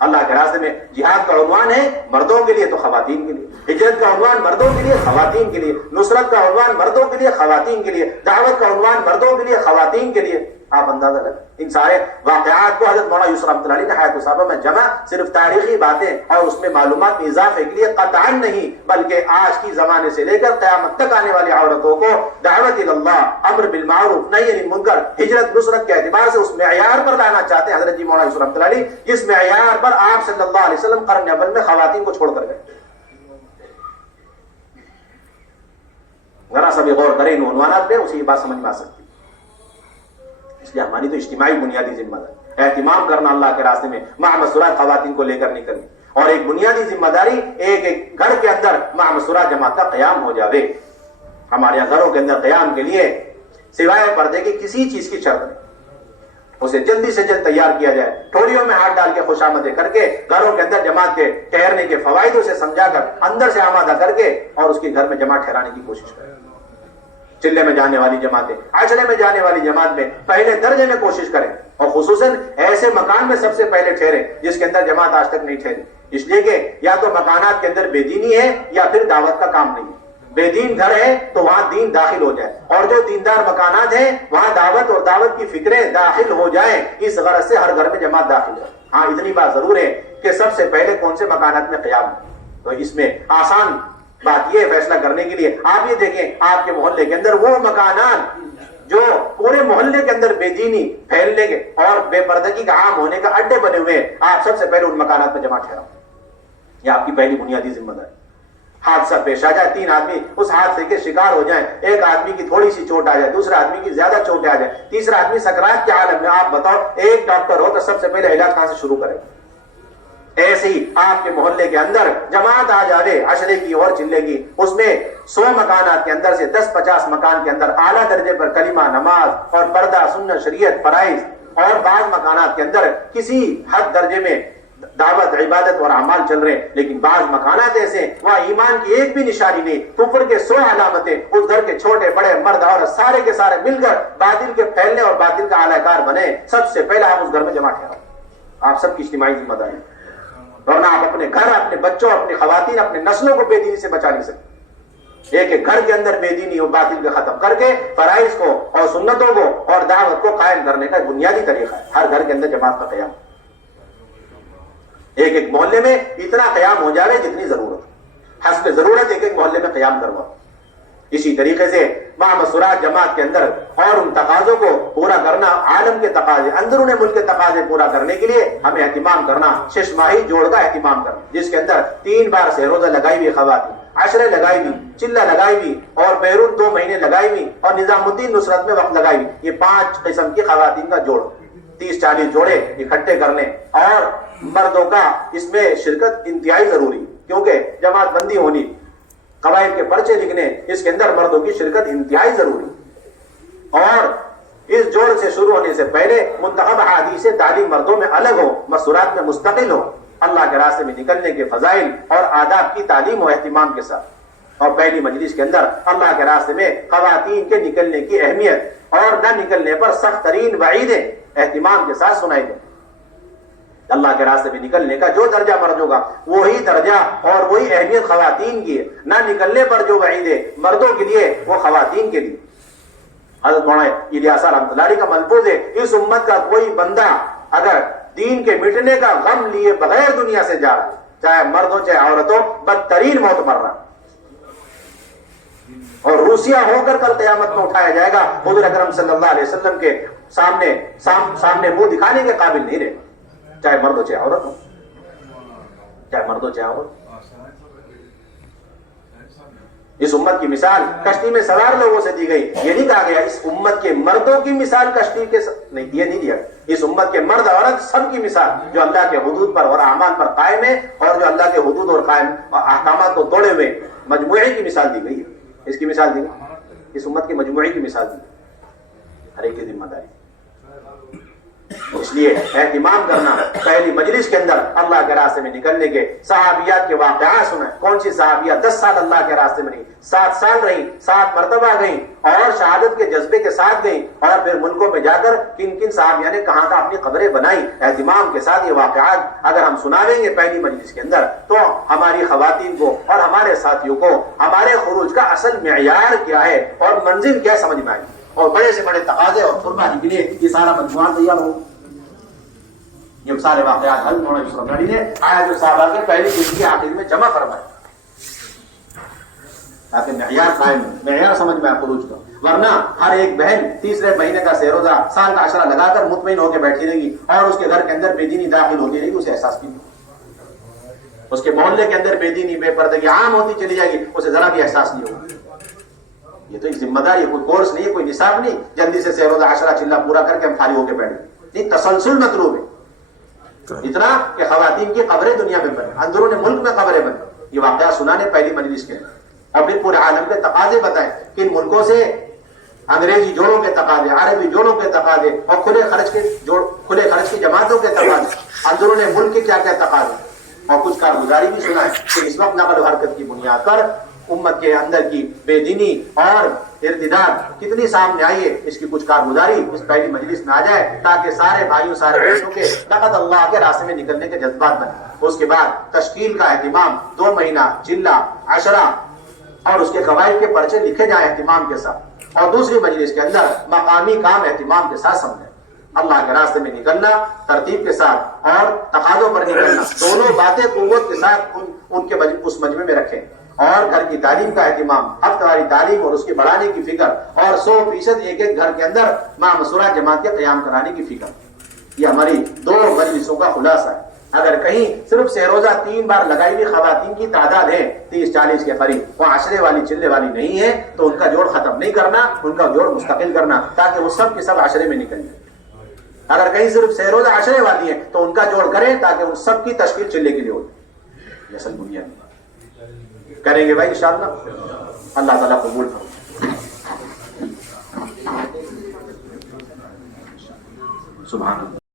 اللہ کے راستے میں جہاد کا عنوان ہے مردوں کے لیے تو خواتین کے لیے، ہجرت کا عنوان مردوں کے لیے خواتین کے لیے، نصرت کا عنوان مردوں کے لیے خواتین کے لیے، دعوت کا عنوان مردوں کے لیے خواتین کے لیے۔ آپ اندازہ لگیں ان سارے واقعات کو حضرت مولانا یوسف رحمۃ اللہ علیہ نے حیات الصحابہ میں جمع صرف تاریخی باتیں اور اس میں معلومات میں اضافے کے لیے قطعا نہیں بلکہ آج کی زمانے سے لے کر قیامت تک آنے والی عورتوں کو دعوت اللہ، امر بالمعروف، نہی عن المنکر، ہجرت نصرت کے اعتبار سے اس معیار پر لانا چاہتے ہیں حضرت جی مولانا یوسف رحمۃ اللہ علیہ، جس معیار پر آپ صلی اللہ علیہ وسلم قرن اول میں خواتین کو چھوڑ کر گئے۔ ذرا سا بھی غور کریں ان عنوانات پہ، اسی بات سمجھ میں آ سکتی ہے۔ اس لیے ہماری تو اجتماعی بنیادی ذمہ داری اہتمام کرنا اللہ کے راستے میں مع مسورات خواتین کو لے کر نکلنی، اور ایک بنیادی ذمہ داری ایک ایک گھر کے اندر مع مسورات جماعت کا قیام ہو جاوے۔ ہمارے یہاں گھروں کے اندر قیام کے لیے سوائے پردے کی کسی چیز کی شرط نہیں، اسے جلدی سے جلد تیار کیا جائے، ٹھوڑیوں میں ہاتھ ڈال کے خوشامدیں کر کے گھروں کے اندر جماعت کے ٹھہرنے کے فوائد اسے سمجھا کر اندر سے آمادہ کر کے اور اس کے گھر میں جماعت ٹھہرانے کی کوشش کریں۔ چلے میں جانے والی جماعتیں، عشرے میں جانے والی جماعت میں پہلے درجے میں کوشش کریں، اور خصوصاً ایسے مکان میں سب سے پہلے ٹھہریں جس کے اندر جماعت آج تک نہیں ٹھہری، اس لیے کہ یا تو مکانات کے اندر بے دینی ہے یا پھر دعوت کا کام نہیں ہے۔ بے دین گھر ہے تو وہاں دین داخل ہو جائے، اور جو دیندار مکانات ہیں وہاں دعوت اور دعوت کی فکریں داخل ہو جائیں، اس غرض سے ہر گھر میں جماعت داخل ہے۔ ہاں اتنی بات ضرور ہے کہ سب سے پہلے کون سے مکانات میں قیام ہو، تو اس میں آسان بات یہ فیصلہ کرنے کے لیے آپ یہ دیکھیں آپ کے محلے کے اندر وہ مکانات جو پورے محلے کے اندر بے دینی پھیلنے کے اور بے پردگی کا عام ہونے کا اڈے بنے ہوئے ہیں، آپ سب سے پہلے ان مکانات میں جمع ٹھہراؤ، یہ آپ کی پہلی بنیادی ذمہ داری۔ حادثہ پیش آ جائے، 3 آدمی اس حادثے کے شکار ہو جائیں، ایک آدمی کی تھوڑی سی چوٹ آ جائے، دوسرا آدمی کی زیادہ چوٹ آ جائے، تیسرا آدمی سکرات کے عالم میں، آپ بتاؤ ایک ڈاکٹر ہو تو سب سے پہلے علاج کہاں سے شروع کرے؟ ایسے ہی آپ کے محلے کے اندر جماعت آ جاوے عشرے کی اور چلے کی، اس میں 100 مکانات کے اندر سے 10-50 مکان کے اندر اعلیٰ درجے پر کلمہ، نماز اور پردہ، سنت، شریعت، فرائض، اور بعض مکانات کے اندر کسی حد درجے میں دعوت، عبادت اور اعمال چل رہے ہیں، لیکن بعض مکانات ایسے وہاں ایمان کی ایک بھی نشانی نہیں، کفر کے 100 علامتیں، اس گھر کے چھوٹے بڑے مرد اور سارے کے سارے مل کر باطل کے پھیلنے اور باطل کا اعلی کار بنے، سب سے پہلے آپ اس گھر میں جمع ٹھہراؤ، آپ سب کی اجتماعی ذمہ داری، ورنہ آپ اپنے گھر، اپنے بچوں، اپنی خواتین، اپنے نسلوں کو بے دینی سے بچا نہیں سکتے۔ ایک ایک گھر کے اندر بے دینی اور باطل کو ختم کر کے فرائض کو اور سنتوں کو اور دعوت کو قائم کرنے کا بنیادی طریقہ ہے ہر گھر کے اندر جماعت کا قیام. ایک ایک محلے میں اتنا قیام ہو جائے جتنی ضرورت، حسب ضرورت ایک ایک محلے میں قیام کروا. اسی طریقے سے مسورات جماعت کے اندر اور ان تقاضوں کو پورا کرنا، عالم کے تقاضے، اندرون ملک کے تقاضے پورا کرنے کے لیے ہمیں اہتمام کرنا، 6 ماہی جوڑ کا اہتمام کرنا، جس کے اندر 3 بار سے روزہ لگائی ہوئی خواتین، عشرے لگائی ہوئی، چلہ لگائی ہوئی اور بیرون 2 مہینے لگائی ہوئی اور نظام الدین نصرت میں وقت لگائی ہوئی. یہ 5 قسم کی خواتین کا جوڑ، 30-40 جوڑے اکٹھے کرنے. اور مردوں کا اس میں شرکت انتہائی ضروری، کیونکہ جماعت بندی ہونی، قواعد کے پرچے لکھنے، اس کے اندر مردوں کی شرکت انتہائی ضروری. اور اس جوڑ سے شروع ہونے سے پہلے منتخب احادیث تعلیم مردوں میں الگ ہو، مسورات میں مستقل ہو، اللہ کے راستے میں نکلنے کے فضائل اور آداب کی تعلیم و اہتمام کے ساتھ. اور پہلی مجلس کے اندر اللہ کے راستے میں خواتین کے نکلنے کی اہمیت اور نہ نکلنے پر سخت ترین وعیدیں اہتمام کے ساتھ سنائی دیں. اللہ کے راستے میں نکلنے کا جو درجہ مرد ہوگا وہی درجہ اور وہی اہمیت خواتین کی ہے. نہ نکلنے پر جو وعیدیں مردوں کے لیے وہ خواتین کے لیے. حضرت مولانا الیاس رحمۃ اللہ علیہ کا ملفوظ ہے، اس امت کا کوئی بندہ اگر دین کے مٹنے کا غم لیے بغیر دنیا سے جا رہا، چاہے مرد ہو چاہے عورت ہو، بدترین موت مر رہا، اور روسیا ہو کر کل قیامت میں اٹھایا جائے گا. حضور اکرم صلی اللہ علیہ وسلم کے سامنے منہ دکھانے کے قابل نہیں رہے، چاہے مرد ہو چاہے عورت ہو، چاہے مرد ہو چاہے عورت. اس امت کی مثال کشتی میں سوار لوگوں سے دی گئی. یہ نہیں کہا گیا اس امت کے مردوں کی مثال کشتی کے نہیں، یہ نہیں دیا. اس امت کے مرد عورت سب کی مثال جو اللہ کے حدود پر اور اعمال پر قائم ہے اور جو اللہ کے حدود اور قائم احکامات کو توڑے ہوئے مجموعے کی مثال دی گئی ہے. اس کی مثال دی گئی، اس امت کی مجموعے کی مثال دی گئی. ہر ایک کی ذمہ داری. اس لیے اہتمام کرنا پہلی مجلس کے اندر اللہ کے راستے میں نکلنے کے. صحابیات کے واقعات سنیں. کون سی صحابیہ 10 سال اللہ کے راستے میں نہیں، 7 سال رہی، 7 مرتبہ گئیں اور شہادت کے جذبے کے ساتھ گئیں. اور پھر ملکوں میں جا کر کن کن صحابیہ نے کہاں کہاں اپنی قبریں بنائی. اہتمام کے ساتھ یہ واقعات اگر ہم سناویں گے پہلی مجلس کے اندر تو ہماری خواتین کو اور ہمارے ساتھیوں کو ہمارے خروج کا اصل معیار کیا ہے اور منزل کیا سمجھ میں آئے، اور بڑے سے بڑے تقاضے اور قربانی کے لیے یہ سارا مجموعہ تیار ہو. یہ سارے واقعات حل مولانا یوسف رمضانی نے آیات الصحابہ کے پہلی جلد کے آخر میں جمع فرمائے تاکہ معیار قائم ہو، معیار سمجھ میں آئے خروج کا. ورنہ ہر ایک بہن تیسرے مہینے کا روزہ سال کا عشرہ لگا کر مطمئن ہو کے بیٹھی رہے گی اور اس کے گھر کے اندر بے دینی داخل ہوتی رہے گی، اسے احساس نہیں. اس کے محلے کے اندر بے دینی بے پردگی عام ہوتی چلی جائے گی، اسے ذرا بھی احساس نہیں ہوگا. یہ تو ایک ذمہ داری ہے، کوئی کورس نہیں ہے، کوئی نصاب نہیں جلدی سے روزہ عشرہ چلہ پورا کر کے ہم فارغ ہو کے بیٹھے. یہ تسلسل مطلوب ہے. اتنا کہ خواتین کی قبریں دنیا میں بنے، اندرون ملک میں قبریں بنے. یہ واقعہ سنانے پہلی مجلس کے اور پھر پورے عالم کے تقاضے بتائیں. کن ملکوں سے انگریزی جوڑوں کے تقاضے، عربی جوڑوں کے تقاضے اور کھلے خرچ کی جماعتوں کے تقاضے، اندرون ملک کے کیا کیا تقاضے، اور کچھ کارگزاری بھی سنائیں کہ اس وقت نقل و حرکت کی بنیاد پر امت کے اندر کی بے دینی اور ارتداد کتنی سامنے آئی ہے، اس کی کچھ کارگزاری اس پہلی مجلس میں آ جائے تاکہ سارے بھائیوں سارے بہنوں کے نقد اللہ کے راستے میں نکلنے کے جذبات بنے. اس کے بعد تشکیل کا اہتمام، 2 مہینہ چلہ عشرہ اور اس کے قواعد کے پرچے لکھے جائیں اہتمام کے ساتھ. اور دوسری مجلس کے اندر مقامی کام اہتمام کے ساتھ سمجھیں. اللہ کے راستے میں نکلنا ترتیب کے ساتھ اور تقاضوں پر نکلنا، دونوں باتیں قوت کے ساتھ ان کے اس مجمع میں رکھیں. اور گھر کی تعلیم کا اہتمام، ہفتہ واری تعلیم اور اس کے بڑھانے کی فکر، اور 100% ایک ایک گھر کے اندر مسورات جماعت کے قیام کرانے کی فکر. یہ ہماری 2 مجلسوں کا خلاصہ ہے. اگر کہیں صرف روزہ 3 بار لگائی ہوئی خواتین کی تعداد ہے 30-40 کے قریب، وہ عشرے والی چلے والی نہیں ہے، تو ان کا جوڑ ختم نہیں کرنا، ان کا جوڑ مستقل کرنا تاکہ وہ سب کے سب عشرے میں نکل جائیں. اگر کہیں صرف روزہ عشرے والی ہے تو ان کا جوڑ کریں تاکہ ان سب کی تشکیل چلے کے لیے ہو. یہ اصل بنیاد کریں گے بھائی انشاءاللہ. اللہ تعالیٰ قبول فرمائے. سبحان اللہ.